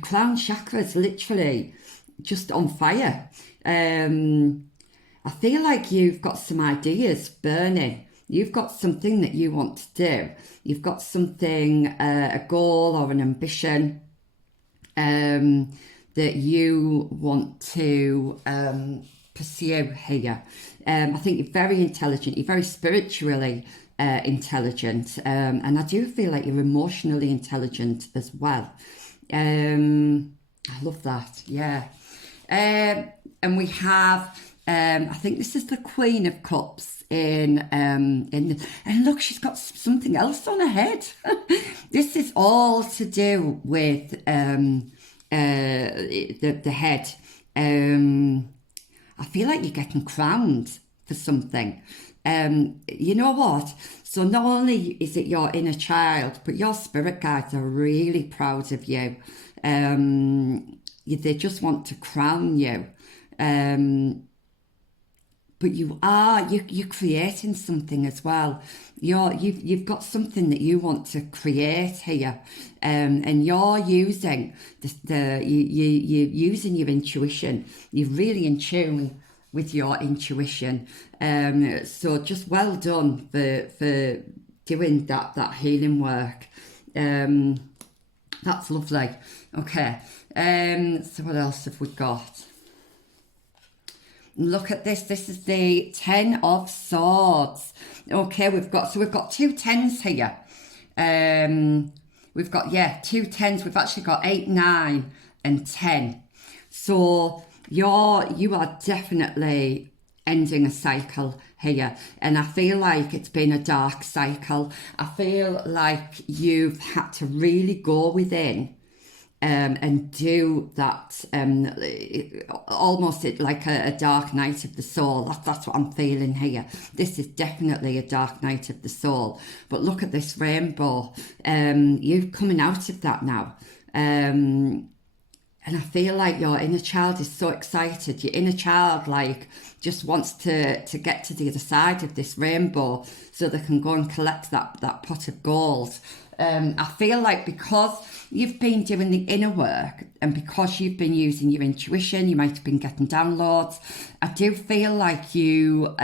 crown chakra is literally just on fire. I feel like you've got some ideas burning. You've got something that you want to do. You've got something, a goal or an ambition that you want to pursue here. I think you're very intelligent. You're very spiritually intelligent. And I do feel like you're emotionally intelligent as well. I love that. Yeah. And we have, I think this is the Queen of Cups and look, she's got something else on her head. This is all to do with the head. I feel like you're getting crowned for something. You know what? So not only is it your inner child, but your spirit guides are really proud of you. They just want to crown you. But you're creating something as well. You've got something that you want to create here, and you're using you're using your intuition. You're really in tune with your intuition. So just well done for doing that healing work. That's lovely. Okay. So what else have we got? Look at this. This is the 10 of Swords. Okay, we've got two tens here. We've got, two tens. We've actually got 8, 9 and 10. So you are definitely ending a cycle here, and I feel like it's been a dark cycle. I feel like you've had to really go within and do that, almost like a dark night of the soul. That's what I'm feeling here. This is definitely a dark night of the soul. But look at this rainbow. You're coming out of that now. And I feel like your inner child is so excited. Your inner child just wants to get to the other side of this rainbow so they can go and collect that pot of gold. I feel like because you've been doing the inner work and because you've been using your intuition, you might have been getting downloads. I do feel like you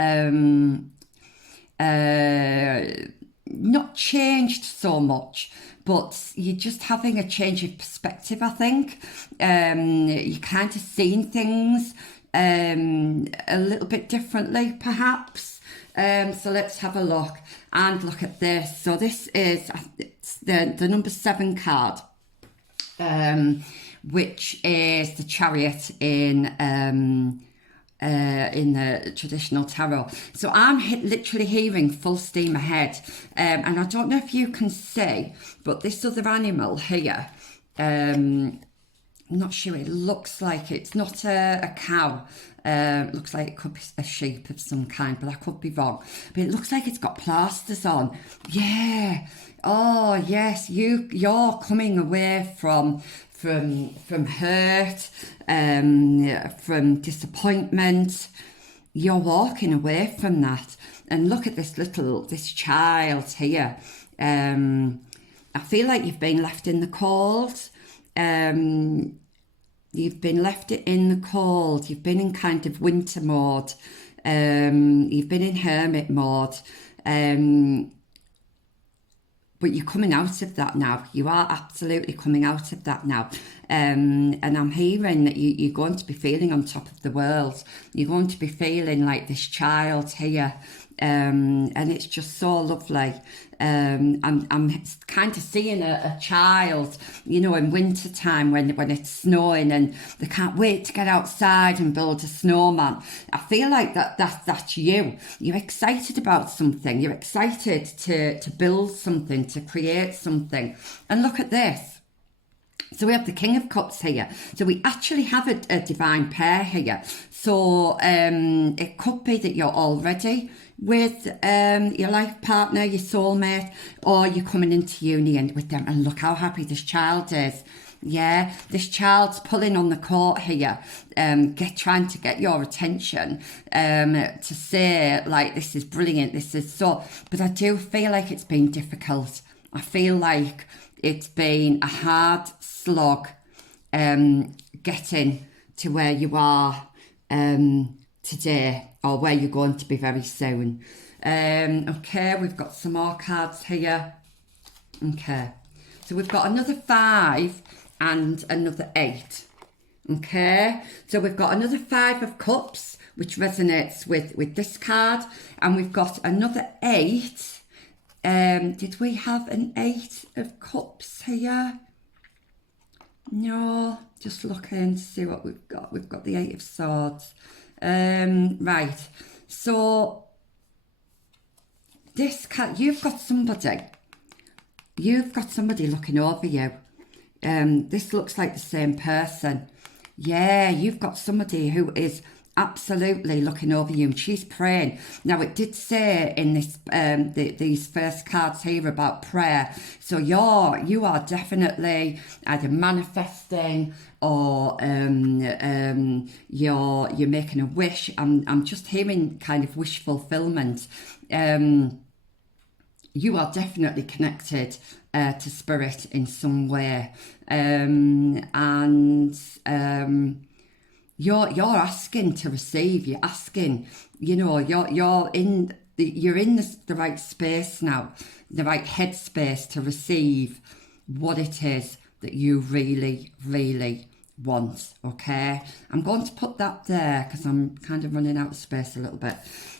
not changed so much, but you're just having a change of perspective, I think. You're kind of seeing things a little bit differently, perhaps. So let's have a look and look at this. So this is the number 7 card, which is the Chariot in the traditional tarot. So I'm literally hearing full steam ahead, and I don't know if you can see, but this other animal here, I'm not sure, it looks like it's not a cow. Looks like it could be a sheep of some kind, but I could be wrong. But it looks like it's got plasters on. Yeah. Oh yes, you're coming away from hurt, from disappointment. You're walking away from that. And look at this child here. I feel like you've been left in the cold. You've been left in the cold. You've been in kind of winter mode. You've been in hermit mode. But you're coming out of that now. You are absolutely coming out of that now. And I'm hearing that you're going to be feeling on top of the world. You're going to be feeling like this child here. And it's just so lovely. I'm kind of seeing a child, in winter time when it's snowing and they can't wait to get outside and build a snowman. I feel like that's you. You're excited about something. You're excited to build something, to create something. And look at this. So we have the King of Cups here. So we actually have a divine pair here. So it could be that you're already with your life partner, your soulmate, or you're coming into union with them. And look how happy this child is. Yeah, this child's pulling on the coat here, trying to get your attention, to say, like, this is brilliant, this is so... But I do feel like it's been difficult. I feel like it's been a hard slog getting to where you are today, or where you're going to be very soon. Okay, we've got some more cards here. Okay, so we've got another 5 and another 8. Okay, so we've got another 5 of Cups, which resonates with this card, and we've got another 8. Did we have an 8 of Cups here? No, just looking to see what we've got. We've got the 8 of Swords. Right, so this card, you've got somebody looking over you. This looks like the same person. Yeah, you've got somebody who is absolutely looking over you, and she's praying. Now, it did say in this these first cards here about prayer. So you are definitely either manifesting or you're making a wish. I'm just hearing kind of wish fulfillment. You are definitely connected to spirit in some way, you're asking to receive. You're asking, you're in the right space now, the right headspace to receive what it is that you really, really want. Okay, I'm going to put that there because I'm kind of running out of space a little bit.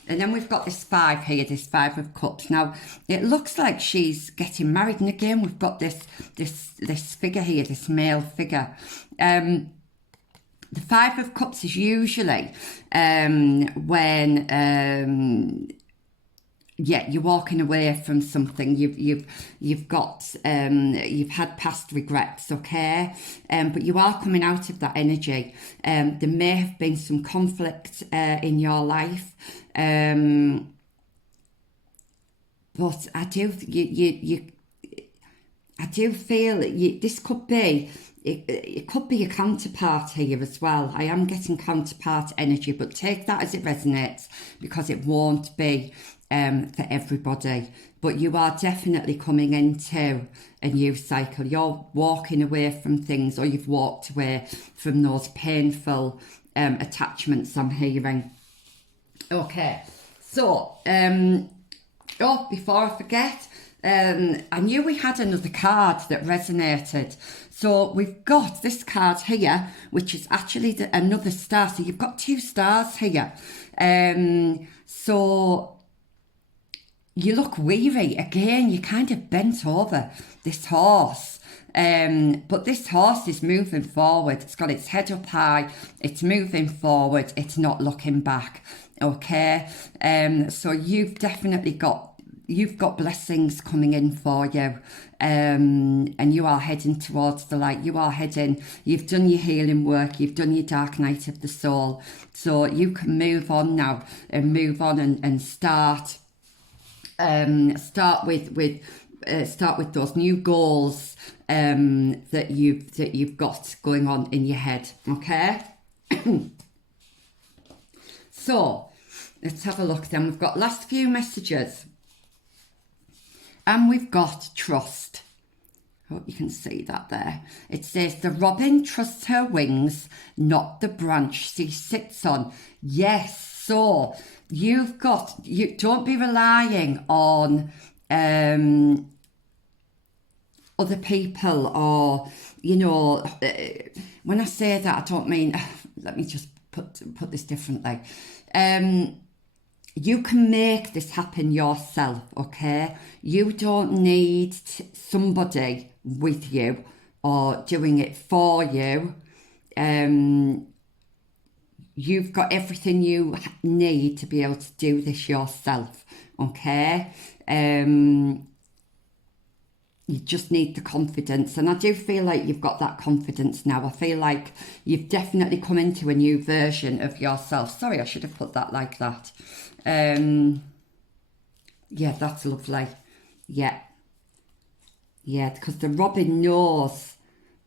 And then we've got this 5 here, this 5 of Cups. Now, it looks like she's getting married. And again, we've got this figure here, this male figure. The 5 of Cups is usually when you're walking away from something. You've had past regrets, okay, but you are coming out of that energy. There may have been some conflict in your life, but I do feel this could be. It could be a counterpart here as well. I am getting counterpart energy, but take that as it resonates, because it won't be for everybody. But you are definitely coming into a new cycle. You're walking away from things, or you've walked away from those painful attachments I'm hearing. Okay, so before I forget, I knew we had another card that resonated. So we've got this card here, which is actually another star. So you've got 2 stars here. So you look weary. Again, you're kind of bent over this horse. But this horse is moving forward. It's got its head up high. It's moving forward. It's not looking back. Okay. So you've definitely got blessings coming in for you, and you are heading towards the light. You've done your healing work, you've done your dark night of the soul, so you can move on now and start with those new goals that you've got going on in your head. Okay. So let's have a look then. We've got last few messages. And we've got trust. Hope you can see that there. It says, the robin trusts her wings, not the branch she sits on. Yes, so you don't be relying on other people, or, when I say that, I don't mean, let me just put this differently. You can make this happen yourself, okay? You don't need somebody with you or doing it for you. You've got everything you need to be able to do this yourself, okay? You just need the confidence, and I do feel like you've got that confidence now. I feel like you've definitely come into a new version of yourself. Sorry, I should have put that like that. Yeah, that's lovely. Yeah, because the robin knows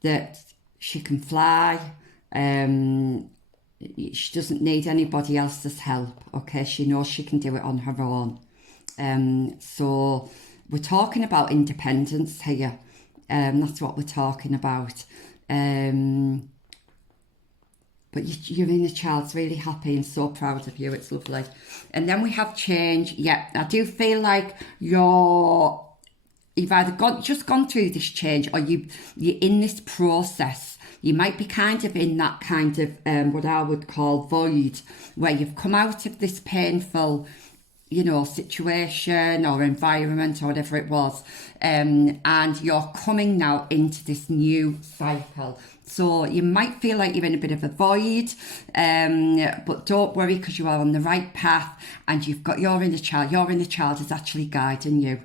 that she can fly. She doesn't need anybody else's help, okay? She knows she can do it on her own. So we're talking about independence here. That's what we're talking about. But your inner child's really happy and so proud of you. It's lovely. And then we have change. Yeah, I do feel like you've either just gone through this change, or you're in this process. You might be kind of in that kind of what I would call void, where you've come out of this painful situation or environment or whatever it was, and you're coming now into this new cycle. So you might feel like you're in a bit of a void, but don't worry, because you are on the right path, and you've got your inner child. Your inner child is actually guiding you.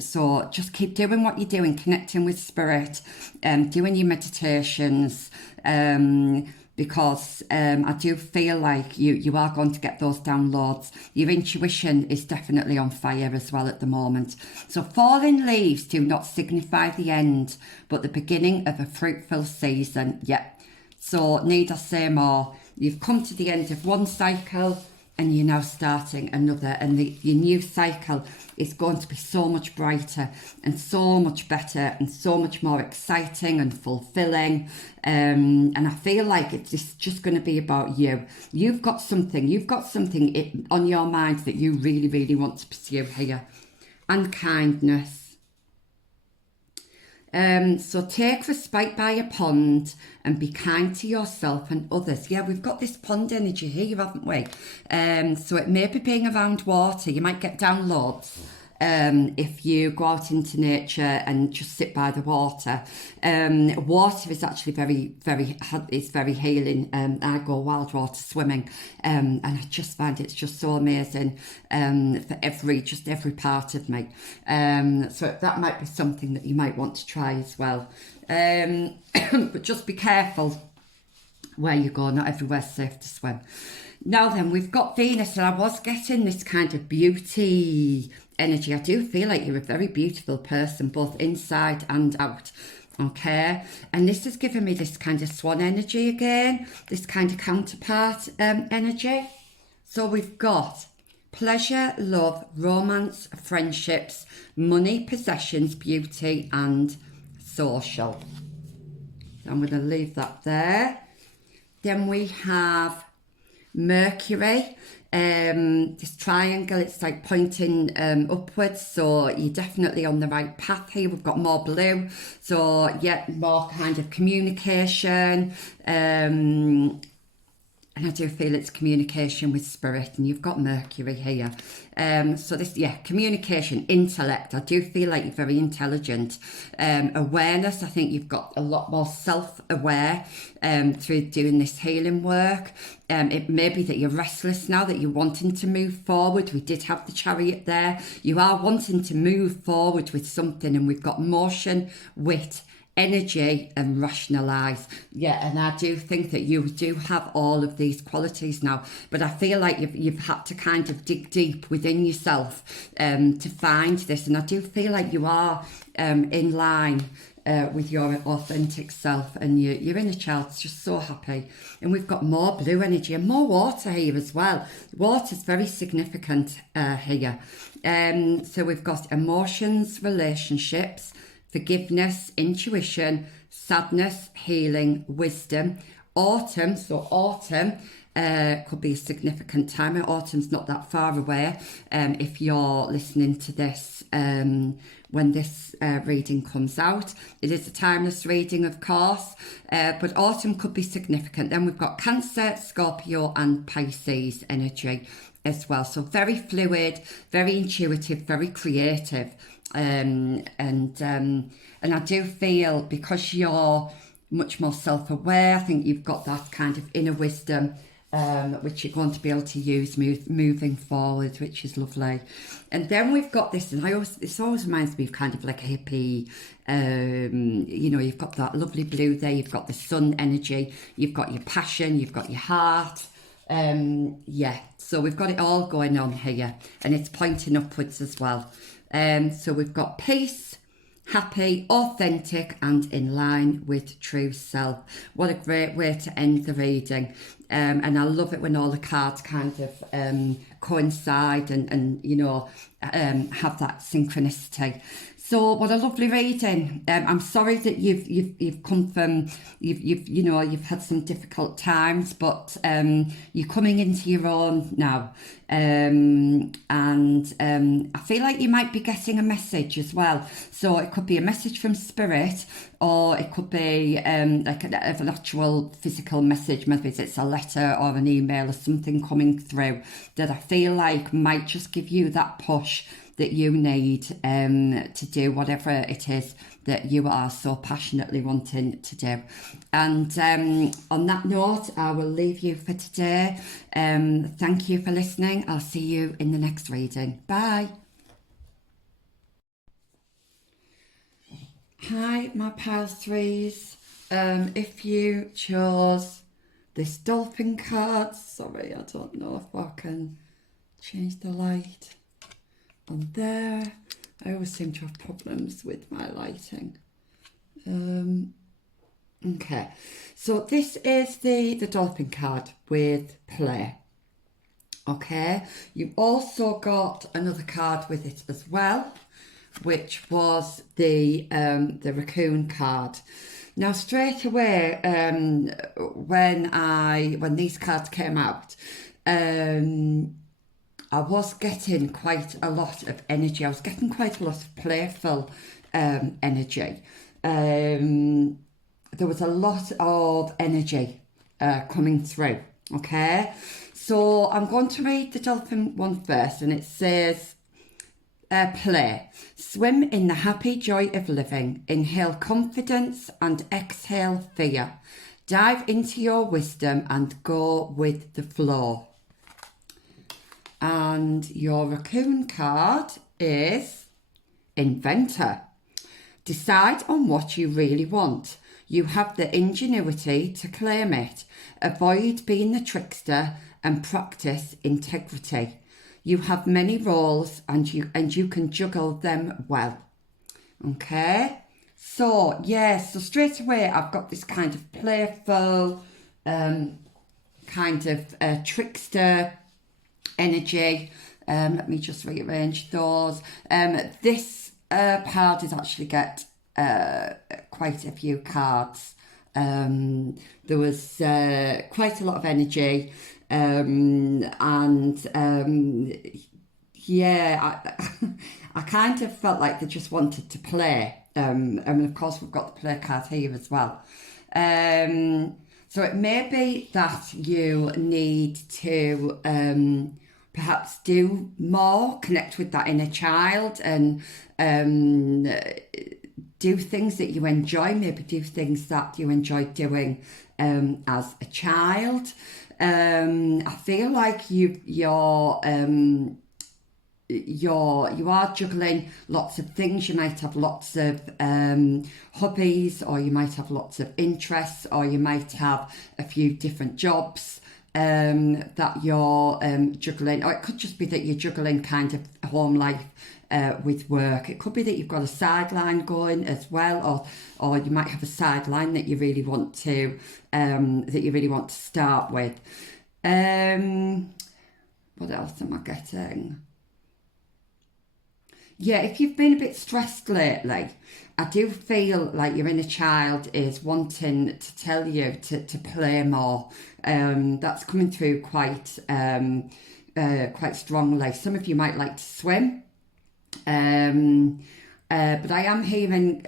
So just keep doing what you're doing, connecting with spirit, doing your meditations, because I do feel like you are going to get those downloads. Your intuition is definitely on fire as well at the moment. So falling leaves do not signify the end, but the beginning of a fruitful season. Yep. So need I say more? You've come to the end of one cycle and you're now starting another, and your new cycle is going to be so much brighter and so much better and so much more exciting and fulfilling. And I feel like it's just going to be about you. You've got something on your mind that you really, really want to pursue here. And kindness. So take respite by a pond and be kind to yourself and others. Yeah, we've got this pond energy here, haven't we? So it may be being around water. You might get downloads if you go out into nature and just sit by the water. Water is actually it's very healing. I go wild water swimming, and I just find it's just so amazing for every part of me. So that might be something that you might want to try as well. But just be careful where you go. Not everywhere's safe to swim. Now then, we've got Venus, and I was getting this kind of beauty energy. I do feel like you're a very beautiful person, both inside and out. Okay, and this has given me this kind of swan energy again, this kind of counterpart energy. So we've got pleasure, love, romance, friendships, money, possessions, beauty, and social. So I'm going to leave that there. Then we have Mercury, this triangle, it's like pointing upwards, so you're definitely on the right path here. We've got more blue, so yeah, more kind of communication, and I do feel it's communication with spirit, and you've got Mercury here. So this, yeah, communication, intellect. I do feel like you're very intelligent. Awareness, I think you've got a lot more self-aware through doing this healing work. It may be that you're restless now, that you're wanting to move forward. We did have the Chariot there. You are wanting to move forward with something, and we've got motion, wit, energy, and rationalise. Yeah, and I do think that you do have all of these qualities now, but I feel like you've had to kind of dig deep within yourself to find this, and I do feel like you are in line with your authentic self, and your inner child's just so happy. And we've got more blue energy and more water here as well. Water's very significant here. So we've got emotions, relationships, forgiveness, intuition, sadness, healing, wisdom, autumn. So autumn could be a significant time. Autumn's not that far away if you're listening to this when this reading comes out. It is a timeless reading, of course, but autumn could be significant. Then we've got Cancer, Scorpio, and Pisces energy as well. So very fluid, very intuitive, very creative. And I do feel, because you're much more self-aware, I think you've got that kind of inner wisdom which you're going to be able to use moving forward, which is lovely. And then we've got this, and this always reminds me of kind of like a hippie, you've got that lovely blue there, you've got the sun energy, you've got your passion, you've got your heart. So we've got it all going on here, and it's pointing upwards as well. So we've got peace, happy, authentic, and in line with true self. What a great way to end the reading. And I love it when all the cards kind of coincide and have that synchronicity. So what a lovely reading. I'm sorry that you've come from, you've had some difficult times, but you're coming into your own now. And I feel like you might be getting a message as well. So it could be a message from spirit, or it could be like an actual physical message. Maybe it's a letter or an email or something coming through that I feel like might just give you that push that you need to do whatever it is that you are so passionately wanting to do. And on that note, I will leave you for today. Thank you for listening. I'll see you in the next reading. Bye. Hi, my pile threes. If you chose this dolphin card, sorry, I don't know if I can change the light on there. I always seem to have problems with my lighting. Okay, so this is the dolphin card with play. Okay, you've also got another card with it as well, which was the raccoon card. Now, straight away, when these cards came out, I was getting quite a lot of energy. I was getting quite a lot of playful energy. There was a lot of energy coming through. Okay, so I'm going to read the dolphin one first, and it says, play. Swim in the happy joy of living. Inhale confidence and exhale fear. Dive into your wisdom and go with the flow. And your raccoon card is Inventor. Decide on what you really want. You have the ingenuity to claim it. Avoid being the trickster and practice integrity. You have many roles and you can juggle them well. Okay, so so straight away I've got this kind of playful, kind of trickster energy. Let me just rearrange those. This card is actually get quite a few cards. There was quite a lot of energy, I kind of felt like they just wanted to play. And of course we've got the play card here as well. So it may be that you need to perhaps do more, connect with that inner child, and do things that you enjoy, maybe do things that you enjoyed doing as a child. I feel like you are juggling lots of things. You might have lots of hobbies, or you might have lots of interests, or you might have a few different jobs that you're juggling. Or it could just be that you're juggling kind of home life with work. It could be that you've got a sideline going as well, or you might have a sideline that you really want to start with. What else am I getting? Yeah, if you've been a bit stressed lately, I do feel like your inner child is wanting to tell you to play more. That's coming through quite strongly. Some of you might like to swim. But I am hearing,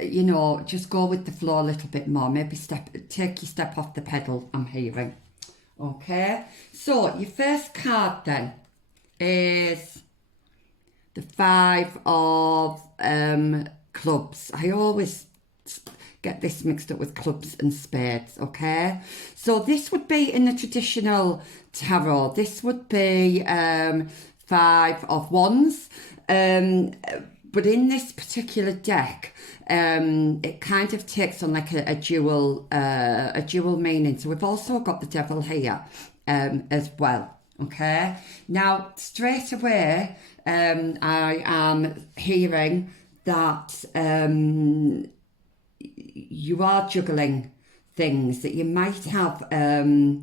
just go with the flow a little bit more. Maybe take your step off the pedal, I'm hearing. Okay, so your first card then is the 5 of clubs. I always get this mixed up with clubs and spades, okay? So this would be in the traditional tarot. This would be 5 of wands. But in this particular deck, it kind of takes on like a dual meaning. So we've also got the devil here as well. Okay. Now, straight away, I am hearing that you are juggling things, that you might have a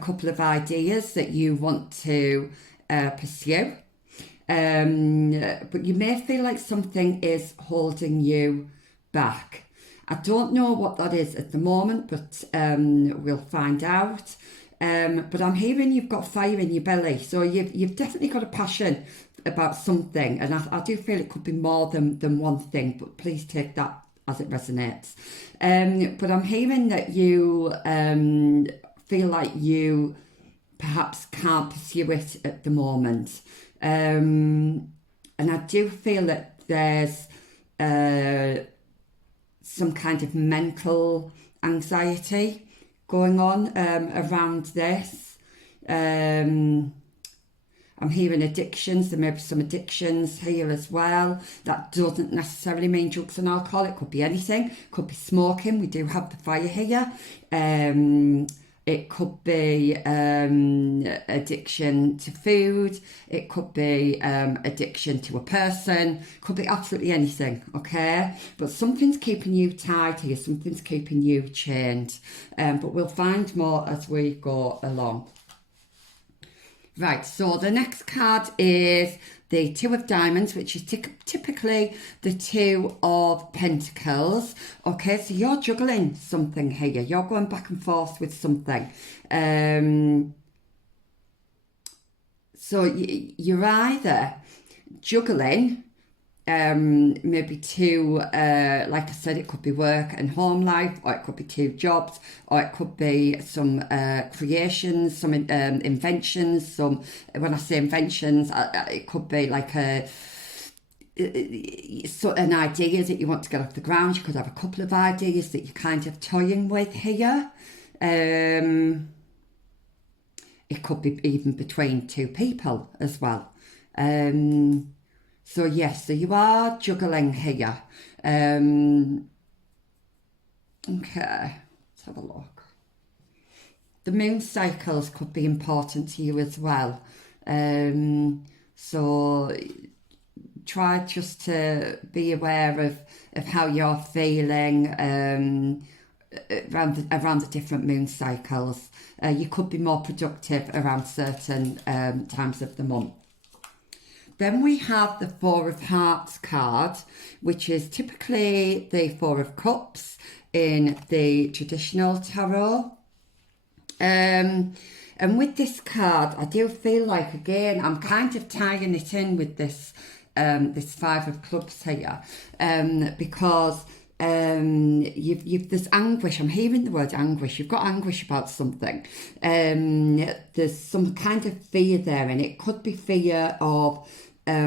couple of ideas that you want to pursue. But you may feel like something is holding you back. I don't know what that is at the moment, but we'll find out. But I'm hearing you've got fire in your belly, so you've definitely got a passion about something, and I do feel it could be more than one thing, but please take that as it resonates. But I'm hearing that you feel like you perhaps can't pursue it at the moment. And I do feel that there's some kind of mental anxiety going on around this. I'm hearing addictions. There may be some addictions here as well. That doesn't necessarily mean drugs and alcohol. It could be anything. It could be smoking. We do have the fire here. It could be addiction to food. It could be addiction to a person. It could be absolutely anything, okay? But something's keeping you tied here. Something's keeping you chained. But we'll find more as we go along. Right, so the next card is the Two of Diamonds, which is typically the Two of Pentacles. Okay, so you're juggling something here. You're going back and forth with something. So you're either juggling maybe two, like I said, it could be work and home life, or it could be two jobs, or it could be some creations, some inventions. Some, when I say inventions, it could be like an idea that you want to get off the ground. You could have a couple of ideas that you're kind of toying with here. It could be even between two people as well. So yes, so you are juggling here. Okay, let's have a look. The moon cycles could be important to you as well. So try just to be aware of how you're feeling around the different moon cycles. You could be more productive around certain times of the month. Then we have the Four of Hearts card, which is typically the Four of Cups in the traditional tarot. And with this card, I do feel like, again, I'm kind of tying it in with this this Five of Clubs here, because there's anguish. I'm hearing the word anguish. You've got anguish about something. There's some kind of fear there, and it could be fear of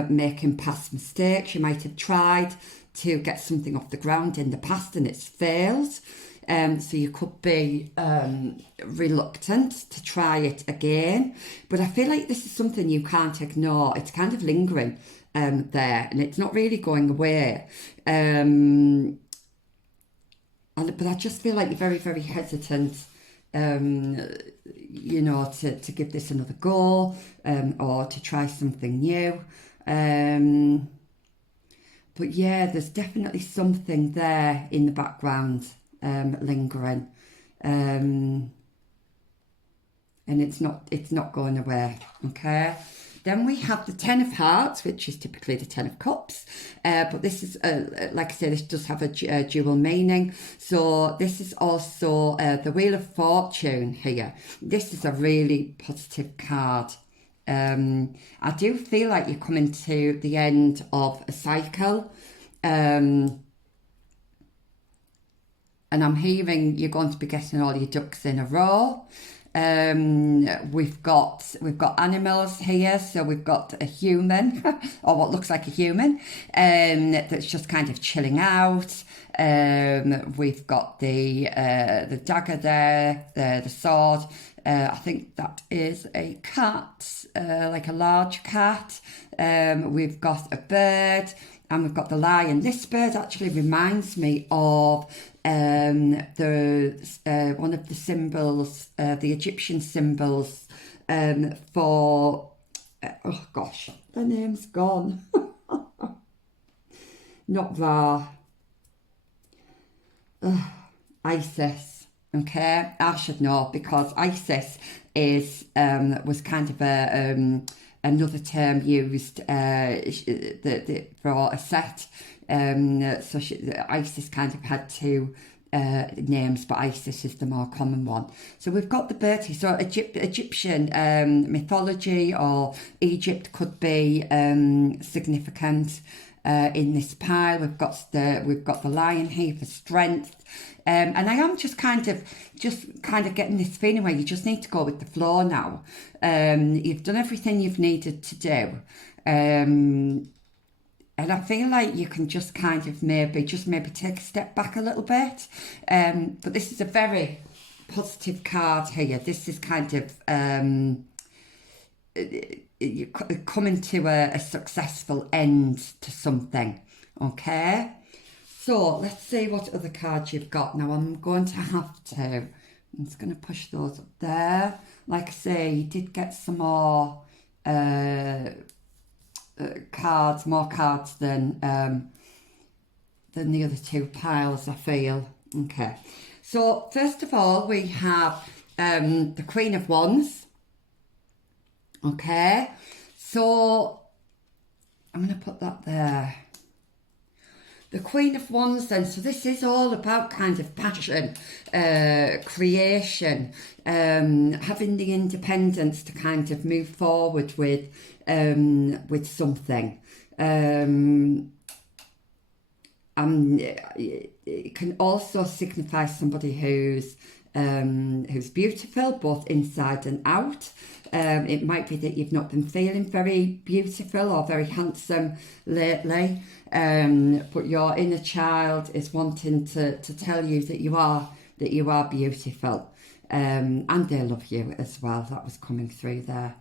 making past mistakes. You might have tried to get something off the ground in the past and it's failed. So you could be reluctant to try it again. But I feel like this is something you can't ignore. It's kind of lingering there, and it's not really going away. But I just feel like you're very, very hesitant, you know, to give this another go, or to try something new. But yeah, there's definitely something there in the background, lingering, and it's not going away. Okay. Then we have the Ten of Hearts, which is typically the Ten of Cups. But this is, like I say, this does have a dual meaning. So this is also the Wheel of Fortune here. This is a really positive card. I do feel like you're coming to the end of a cycle. And I'm hearing you're going to be getting all your ducks in a row. We've got animals here, so we've got a human or what looks like a human that's just kind of chilling out. We've got the dagger there, the sword. I think that is a cat, like a large cat. We've got a bird, and we've got the lion. This bird actually reminds me of the one of the symbols, the Egyptian symbols for oh gosh, the name's gone. Not Ra. Isis. Okay, I should know, because Isis is was kind of a another term used for a set. So Isis kind of had two names, but Isis is the more common one. So we've got the bird here. So Egyptian mythology or Egypt could be significant in this pile. We've got the lion here for strength. And I am just kind of getting this feeling where you just need to go with the flow now. You've done everything you've needed to do. And I feel like you can just kind of maybe take a step back a little bit. But this is a very positive card here. This is kind of you're coming to a successful end to something. Okay, so let's see what other cards you've got. Now I'm going to have to, I'm just going to push those up there. Like I say, you did get some more cards, more cards than the other two piles, I feel. Okay, so first of all we have the Queen of Wands. Okay, so I'm going to put that there. The Queen of Wands then, so this is all about kind of passion, creation, having the independence to kind of move forward with something. It can also signify somebody who's beautiful, both inside and out. It might be that you've not been feeling very beautiful or very handsome lately, but your inner child is wanting to tell you that you are beautiful, and they love you as well. That was coming through there.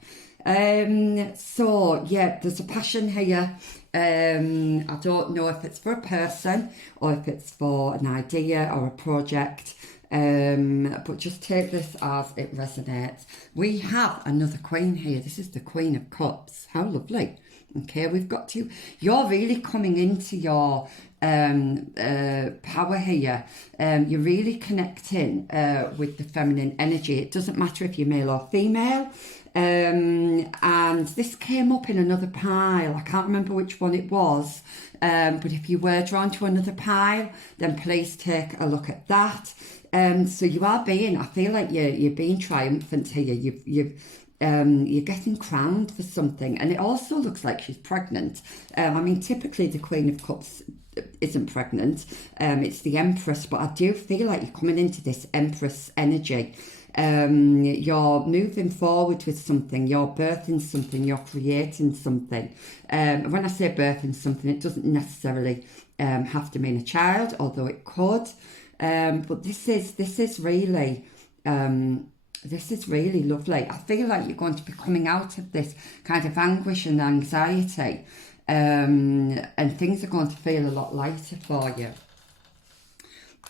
So yeah, there's a passion here. I don't know if it's for a person or if it's for an idea or a project. But just take this as it resonates. We have another queen here. This is the Queen of Cups. How lovely. Okay, we've got to, you're really coming into your power here. You're really connecting with the feminine energy. It doesn't matter if you're male or female. And this came up in another pile. I can't remember which one it was. But if you were drawn to another pile, then please take a look at that. So you are being, I feel like you're being triumphant here. You're getting crowned for something, and it also looks like she's pregnant. I mean, typically the Queen of Cups isn't pregnant. It's the Empress, but I do feel like you're coming into this Empress energy. You're moving forward with something, you're birthing something, you're creating something. When I say birthing something, it doesn't necessarily have to mean a child, although it could. But this is really lovely. I feel like you're going to be coming out of this kind of anguish and anxiety, and things are going to feel a lot lighter for you.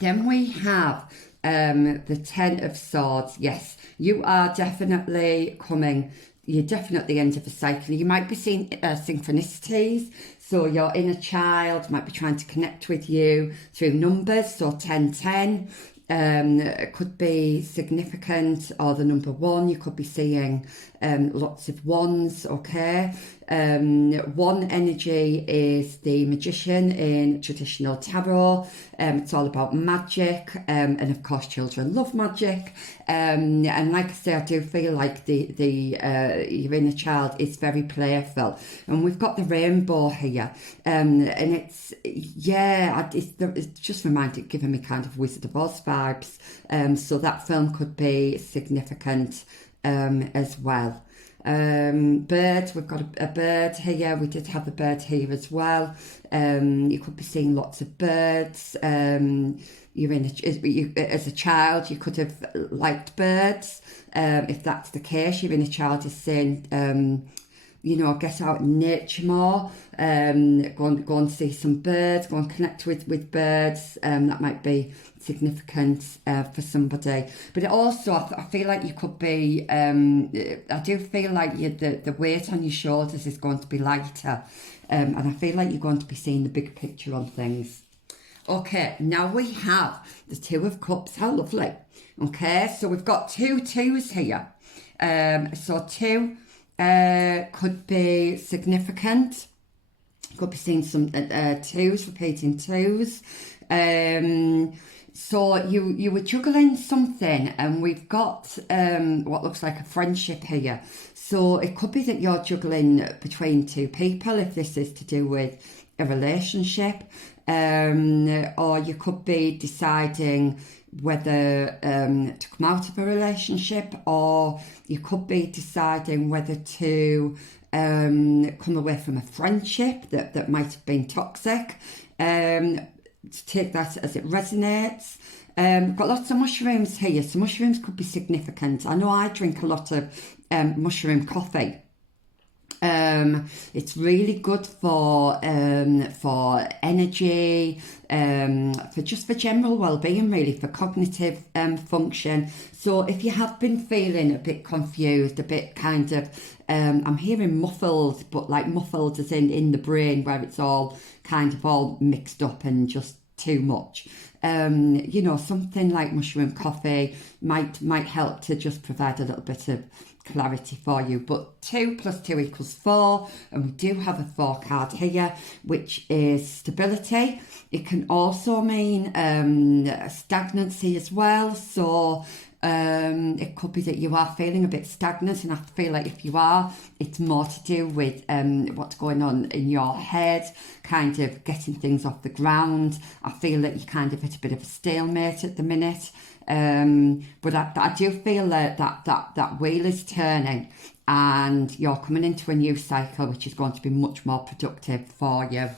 Then we have the Ten of Swords. Yes, you are definitely coming. You're definitely at the end of a cycle. You might be seeing synchronicities. So your inner child might be trying to connect with you through numbers. So 1010 could be significant, or the number 1. You could be seeing lots of ones. Okay. One energy is the magician in traditional tarot. It's all about magic, and of course children love magic. And like I say, I do feel like your inner child is very playful. And we've got the rainbow here, and it's just giving me kind of Wizard of Oz vibes. So that film could be significant as well. Birds, we've got a bird here. We did have the bird here as well. You could be seeing lots of birds. As a child, you could have liked birds. If that's the case, your inner child is saying, get out in nature more. Go and see some birds. Go and connect with birds. That might be significant for somebody. But it also, I feel like you could be. I do feel like the weight on your shoulders is going to be lighter, and I feel like you're going to be seeing the big picture on things. Okay, now we have the Two of Cups. How lovely. Okay, so we've got 2 twos here. So 2 could be significant. Could be seeing some 2s, repeating 2s. So you were juggling something, and we've got what looks like a friendship here. So it could be that you're juggling between 2 people, if this is to do with a relationship, or you could be deciding whether to come out of a relationship, or you could be deciding whether to come away from a friendship that might have been toxic. To take that as it resonates. Got lots of mushrooms here, so mushrooms could be significant. I know I drink a lot of mushroom coffee. It's really good for energy, for general well-being, really, for cognitive function. So if you have been feeling a bit confused, a bit kind of, I'm hearing muffled, but like muffled as in the brain, where it's all kind of all mixed up and just too much. Something like mushroom coffee might help to just provide a little bit of clarity for you. But 2 + 2 = 4, and we do have a 4 card here, which is stability. It can also mean stagnancy as well. So it could be that you are feeling a bit stagnant, and I feel like if you are, it's more to do with what's going on in your head, kind of getting things off the ground. I feel that you kind of hit a bit of a stalemate at the minute. But I do feel that wheel is turning, and you're coming into a new cycle, which is going to be much more productive for you.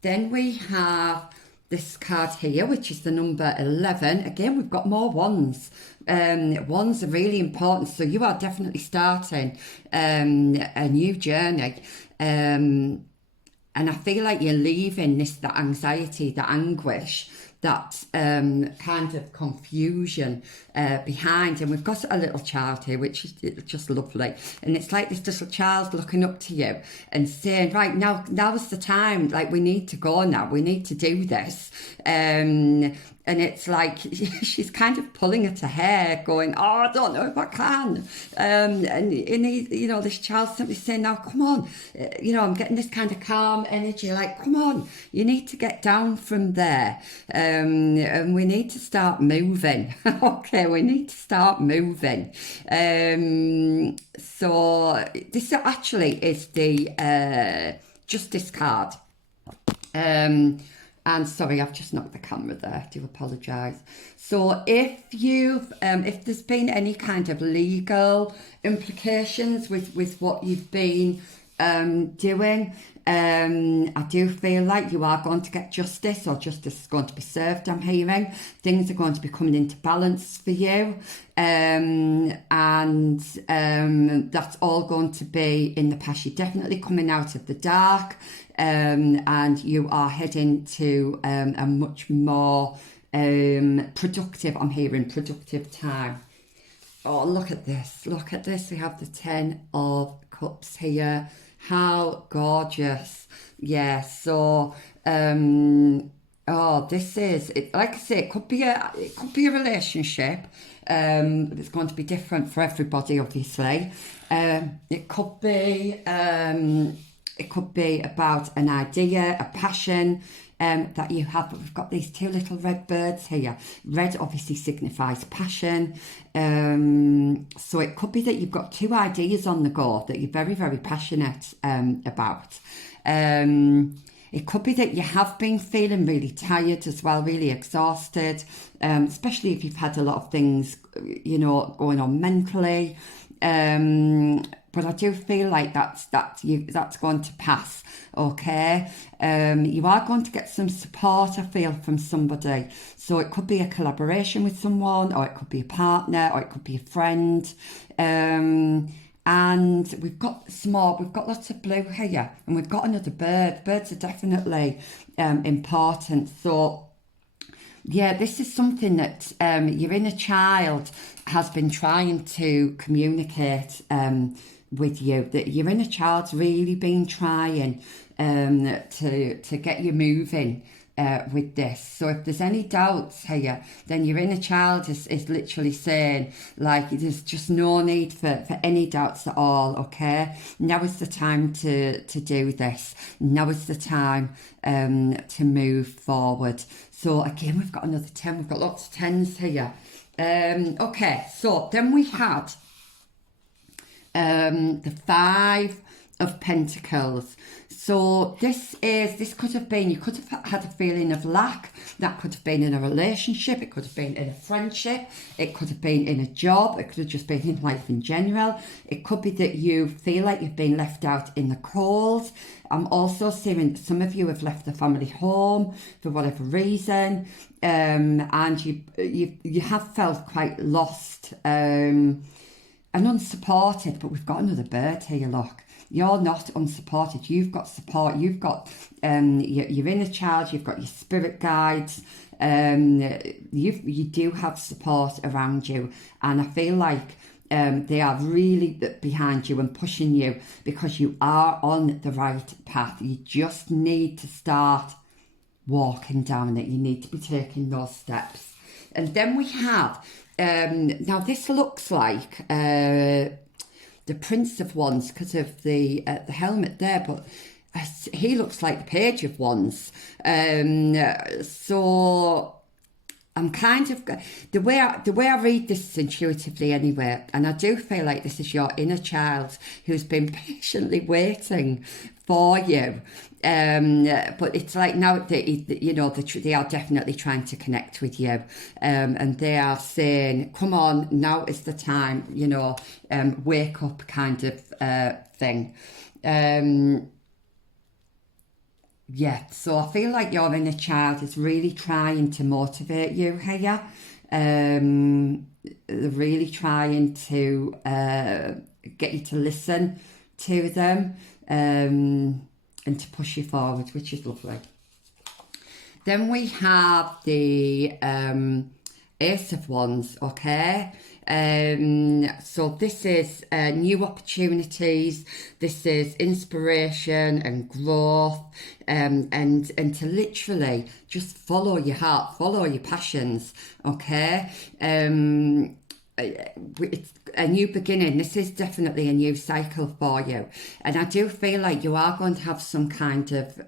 Then we have this card here, which is the number 11. Again, we've got more wands. Wands are really important, so you are definitely starting a new journey. And I feel like you're leaving that anxiety, that anguish, that kind of confusion behind. And we've got a little child here, which is just lovely. And it's like this little child looking up to you and saying, right, now's the time. Like, we need to go now. We need to do this. And it's like she's kind of pulling at her hair, going, oh, I don't know if I can. And this child's simply saying, now, come on. I'm getting this kind of calm energy, like, come on, you need to get down from there. And we need to start moving. Okay, we need to start moving. So this actually is the Justice card. And sorry, I've just knocked the camera there. I do apologise. So if there's been any kind of legal implications with what you've been doing, I do feel like you are going to get justice, or justice is going to be served, I'm hearing. Things are going to be coming into balance for you. And that's all going to be in the past. You're definitely coming out of the dark, and you are heading to a much more productive, I'm hearing, productive time. Oh, look at this. Look at this. We have the 10 of Cups here. How gorgeous. Yeah, so this is it, like I say, it could be a relationship. It's going to be different for everybody, obviously. It could be about an idea, a passion that you have. But we've got these 2 little red birds here. Red obviously signifies passion. So it could be that you've got 2 ideas on the go that you're very, very passionate about. It could be that you have been feeling really tired as well, really exhausted, especially if you've had a lot of things, going on mentally. But I do feel like that's going to pass, okay? You are going to get some support, I feel, from somebody. So it could be a collaboration with someone, or it could be a partner, or it could be a friend. And we've got lots of blue here, and we've got another bird. Birds are definitely important. So yeah, this is something that your inner child has been trying to communicate with you, that your inner child's really been trying to get you moving with this. So if there's any doubts here, then your inner child is literally saying, like, there's just no need for any doubts at all, okay? Now is the time to do this. Now is the time to move forward. So again, we've got another 10. We've got lots of 10s here. Okay, so then we had the 5 of Pentacles. So this could have been, you could have had a feeling of lack. That could have been in a relationship, it could have been in a friendship, it could have been in a job, it could have just been in life in general. It could be that you feel like you've been left out in the cold. I'm also seeing some of you have left the family home for whatever reason, and you have felt quite lost. and unsupported, but we've got another bird here, look. You're not unsupported. You've got support. You've got your inner child. You've got your spirit guides. You do have support around you, and I feel like they are really behind you and pushing you because you are on the right path. You just need to start walking down it. You need to be taking those steps. And then we have, now this looks like the Prince of Wands because of the helmet there, but he looks like the Page of Wands. So I'm kind of, the way I read this is intuitively anyway, and I do feel like this is your inner child who's been patiently waiting for you. But it's like now they are definitely trying to connect with you, and they are saying, "Come on, now is the time." Wake up, kind of thing. Yeah, so I feel like your inner child is really trying to motivate you here. They're really trying to get you to listen to them and to push you forward, which is lovely. Then we have the Ace of Wands, okay? So this is new opportunities, this is inspiration and growth, and to literally just follow your heart, follow your passions, okay? It's a new beginning. This is definitely a new cycle for you, and I do feel like you are going to have some kind of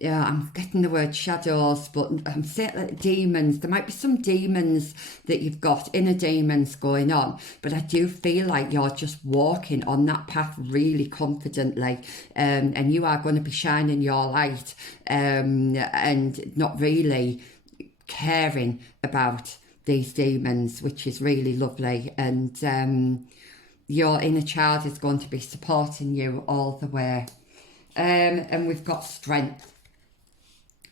yeah, I'm getting the word shadows, but I'm saying like demons. There might be some demons that you've got, inner demons going on, but I do feel like you're just walking on that path really confidently, and you are going to be shining your light, and not really caring about these demons, which is really lovely. And your inner child is going to be supporting you all the way. And we've got strength.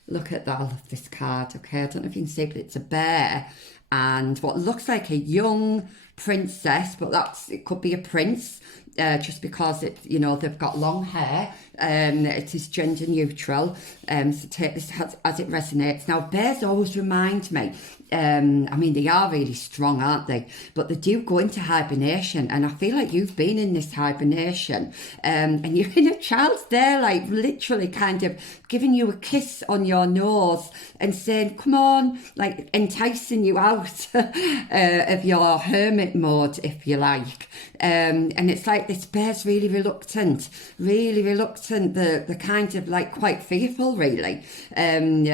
Look at that, I love this card, okay? I don't know if you can see, but it's a bear and what looks like a young princess, but it could be a prince, just because they've got long hair. It is gender neutral, so take this as it resonates. Now, bears always remind me, they are really strong, aren't they? But they do go into hibernation, and I feel like you've been in this hibernation, and your inner child's there, like literally kind of giving you a kiss on your nose and saying, come on, like enticing you out of your hermit mode, if you like. And it's like this bear's really reluctant, the kind of like quite fearful, really. And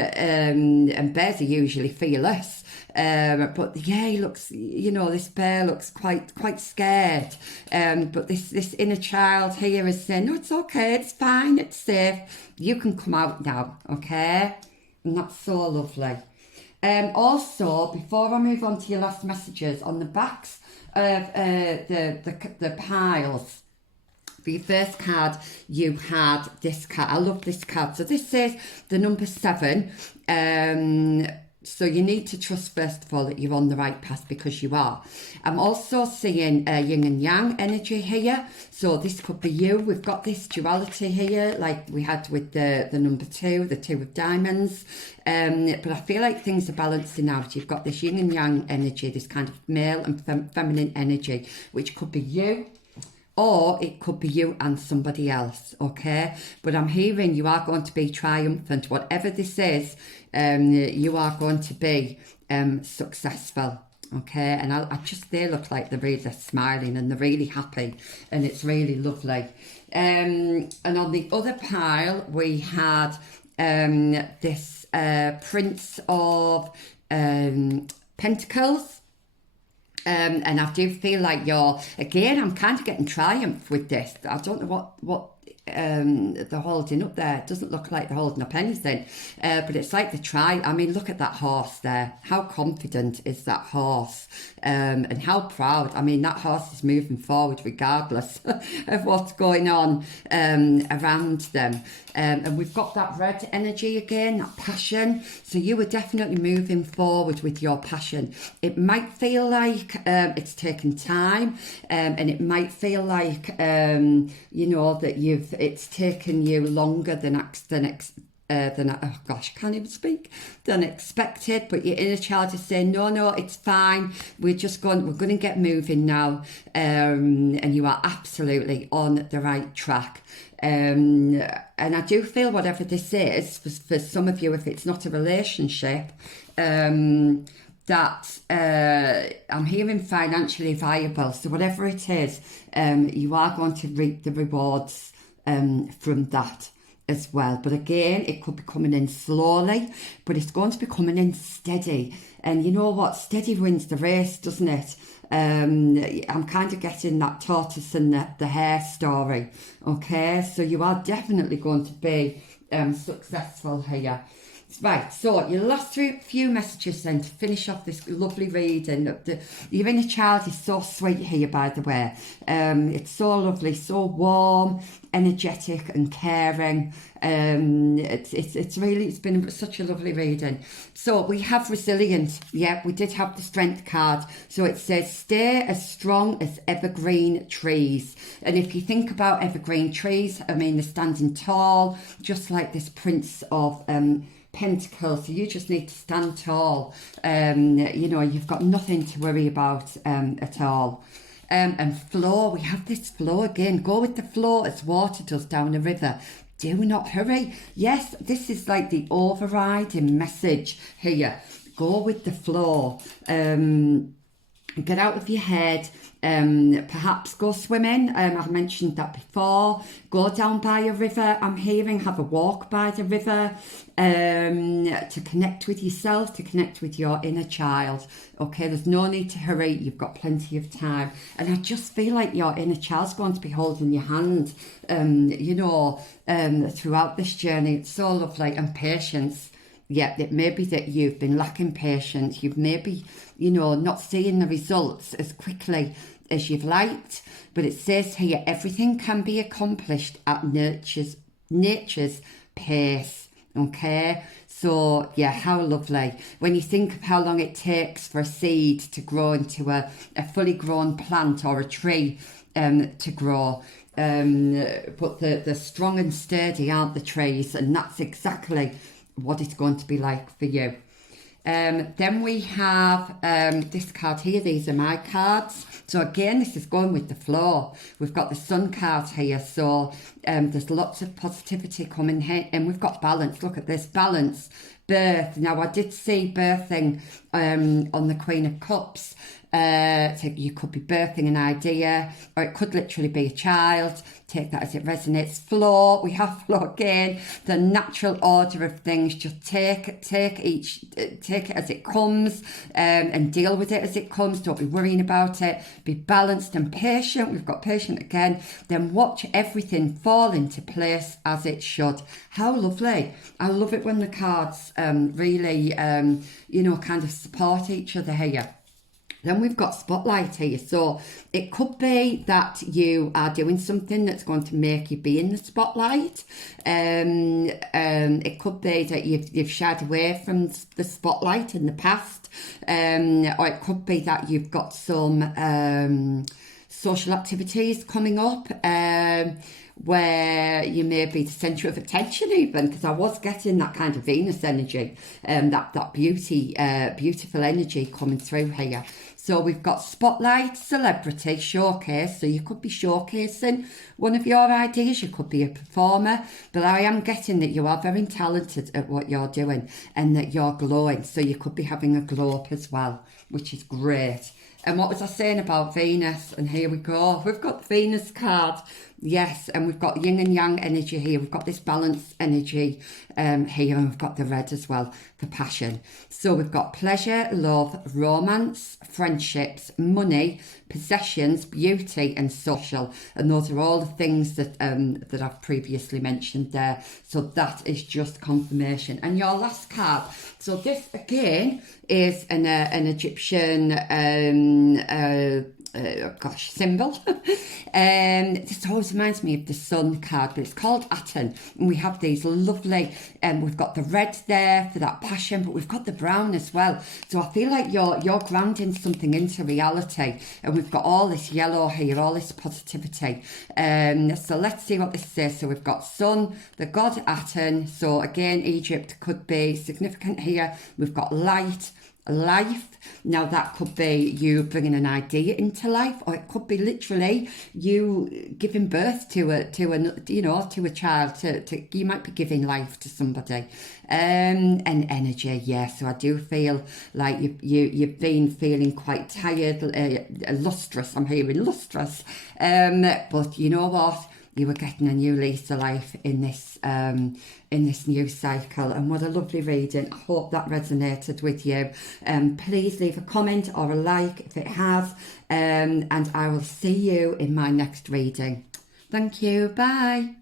bears are usually fearless. But yeah, he looks, this bear looks quite scared. But this inner child here is saying, no, it's okay, it's fine, it's safe. You can come out now, okay? And that's so lovely. Also, before I move on to your last messages, on the backs of the piles, for your first card, you had this card. I love this card. So this is the number 7. So you need to trust, first of all, that you're on the right path, because you are. I'm also seeing yin and yang energy here. So this could be you. We've got this duality here, like we had with the number 2, the 2 of diamonds. But I feel like things are balancing out. You've got this yin and yang energy, this kind of male and feminine energy, which could be you, or it could be you and somebody else, okay? But I'm hearing you are going to be triumphant. Whatever this is, you are going to be successful, okay? And they look like they're smiling and they're really happy, and it's really lovely. And on the other pile, we had this Prince of Pentacles. And I do feel like I'm kind of getting triumph with this. I don't know what they're holding up there. It doesn't look like they're holding up anything, but it's like they try. I mean, look at that horse there. How confident is that horse, and how proud. I mean, that horse is moving forward regardless of what's going on around them. And we've got that red energy again, that passion. So you are definitely moving forward with your passion. It might feel like it's taken time, and it might feel like you know, that it's taken you longer than oh gosh, I can't even speak, than expected. But your inner child is saying, no, it's fine. We're going to get moving now, and you are absolutely on the right track. And I do feel whatever this is, for some of you, if it's not a relationship, that I'm hearing financially viable. So whatever it is, you are going to reap the rewards from that as well. But again, it could be coming in slowly, but it's going to be coming in steady. And you know what? Steady wins the race, doesn't it? I'm kind of getting that tortoise and the hare story. Okay, so you are definitely going to be successful here. Right, so your last few messages then to finish off this lovely reading. Your inner child is so sweet here, by the way. It's so lovely, so warm, energetic and caring. It's been such a lovely reading. So we have resilience. Yeah, we did have the strength card. So it says, stay as strong as evergreen trees. And if you think about evergreen trees, I mean, they're standing tall, just like this Prince of Pentacles. So you just need to stand tall. You know, you've got nothing to worry about at all. And flow, we have this flow again. Go with the flow as water does down a river. Do not hurry. Yes, this is like the overriding message here. Go with the flow. Get out of your head. Perhaps go swimming. I've mentioned that before. Go down by a river. I'm hearing, have a walk by the river, to connect with yourself, to connect with your inner child. Okay, there's no need to hurry. You've got plenty of time. And I just feel like your inner child's going to be holding your hand, you know, throughout this journey. It's so lovely. And patience. Yeah, it may be that you've been lacking patience. You've maybe, you know, not seeing the results as quickly as you've liked. But it says here, everything can be accomplished at nature's pace. Okay, so yeah, how lovely. When you think of how long it takes for a seed to grow into a fully grown plant or a tree to grow. But the strong and sturdy aren't the trees, and that's exactly what it's going to be like for you. Then we have this card here. These are my cards. So again, this is going with the flow. We've got the Sun card here. So there's lots of positivity coming here. And we've got balance. Look at this, balance, birth. Now, I did see birthing on the Queen of Cups. So you could be birthing an idea, or it could literally be a child. Take that as it resonates. Flow, we have flow again. The natural order of things. Just take it as it comes, and deal with it as it comes. Don't be worrying about it. Be balanced and patient. We've got patient again. Then watch everything fall into place as it should. How lovely! I love it when the cards really, you know, kind of support each other here. Then we've got spotlight here. So it could be that you are doing something that's going to make you be in the spotlight. It could be that you've shied away from the spotlight in the past. Or it could be that you've got some social activities coming up, where you may be the centre of attention even, because I was getting that kind of Venus energy, that beautiful energy coming through here. So we've got spotlight, celebrity, showcase. So you could be showcasing one of your ideas. You could be a performer. But I am getting that you are very talented at what you're doing and that you're glowing. So you could be having a glow up as well, which is great. And what was I saying about Venus? And here we go. We've got the Venus card. Yes, and we've got yin and yang energy here. We've got this balanced energy here, and we've got the red as well for passion. So we've got pleasure, love, romance, friendship, friendships, money, possessions, beauty, and social. And those are all the things that that I've previously mentioned there. So that is just confirmation. And your last card. So this again is an Egyptian symbol. This always reminds me of the sun card, but it's called Aten, and we have these lovely, we've got the red there for that passion, but we've got the brown as well. So I feel like you're grounding something into reality, and we've got all this yellow here, all this positivity. So let's see what this says. So we've got sun, the god Aten. So again, Egypt could be significant here. We've got light, life. Now that could be you bringing an idea into life, or it could be literally you giving birth to a child. You might be giving life to somebody. And energy, yeah. So I do feel like you've been feeling quite tired, lustrous. I'm hearing lustrous. But you know what? You were getting a new lease of life in this new cycle, and what a lovely reading. I hope that resonated with you. Please leave a comment or a like if it has, and I will see you in my next reading. Thank you. Bye.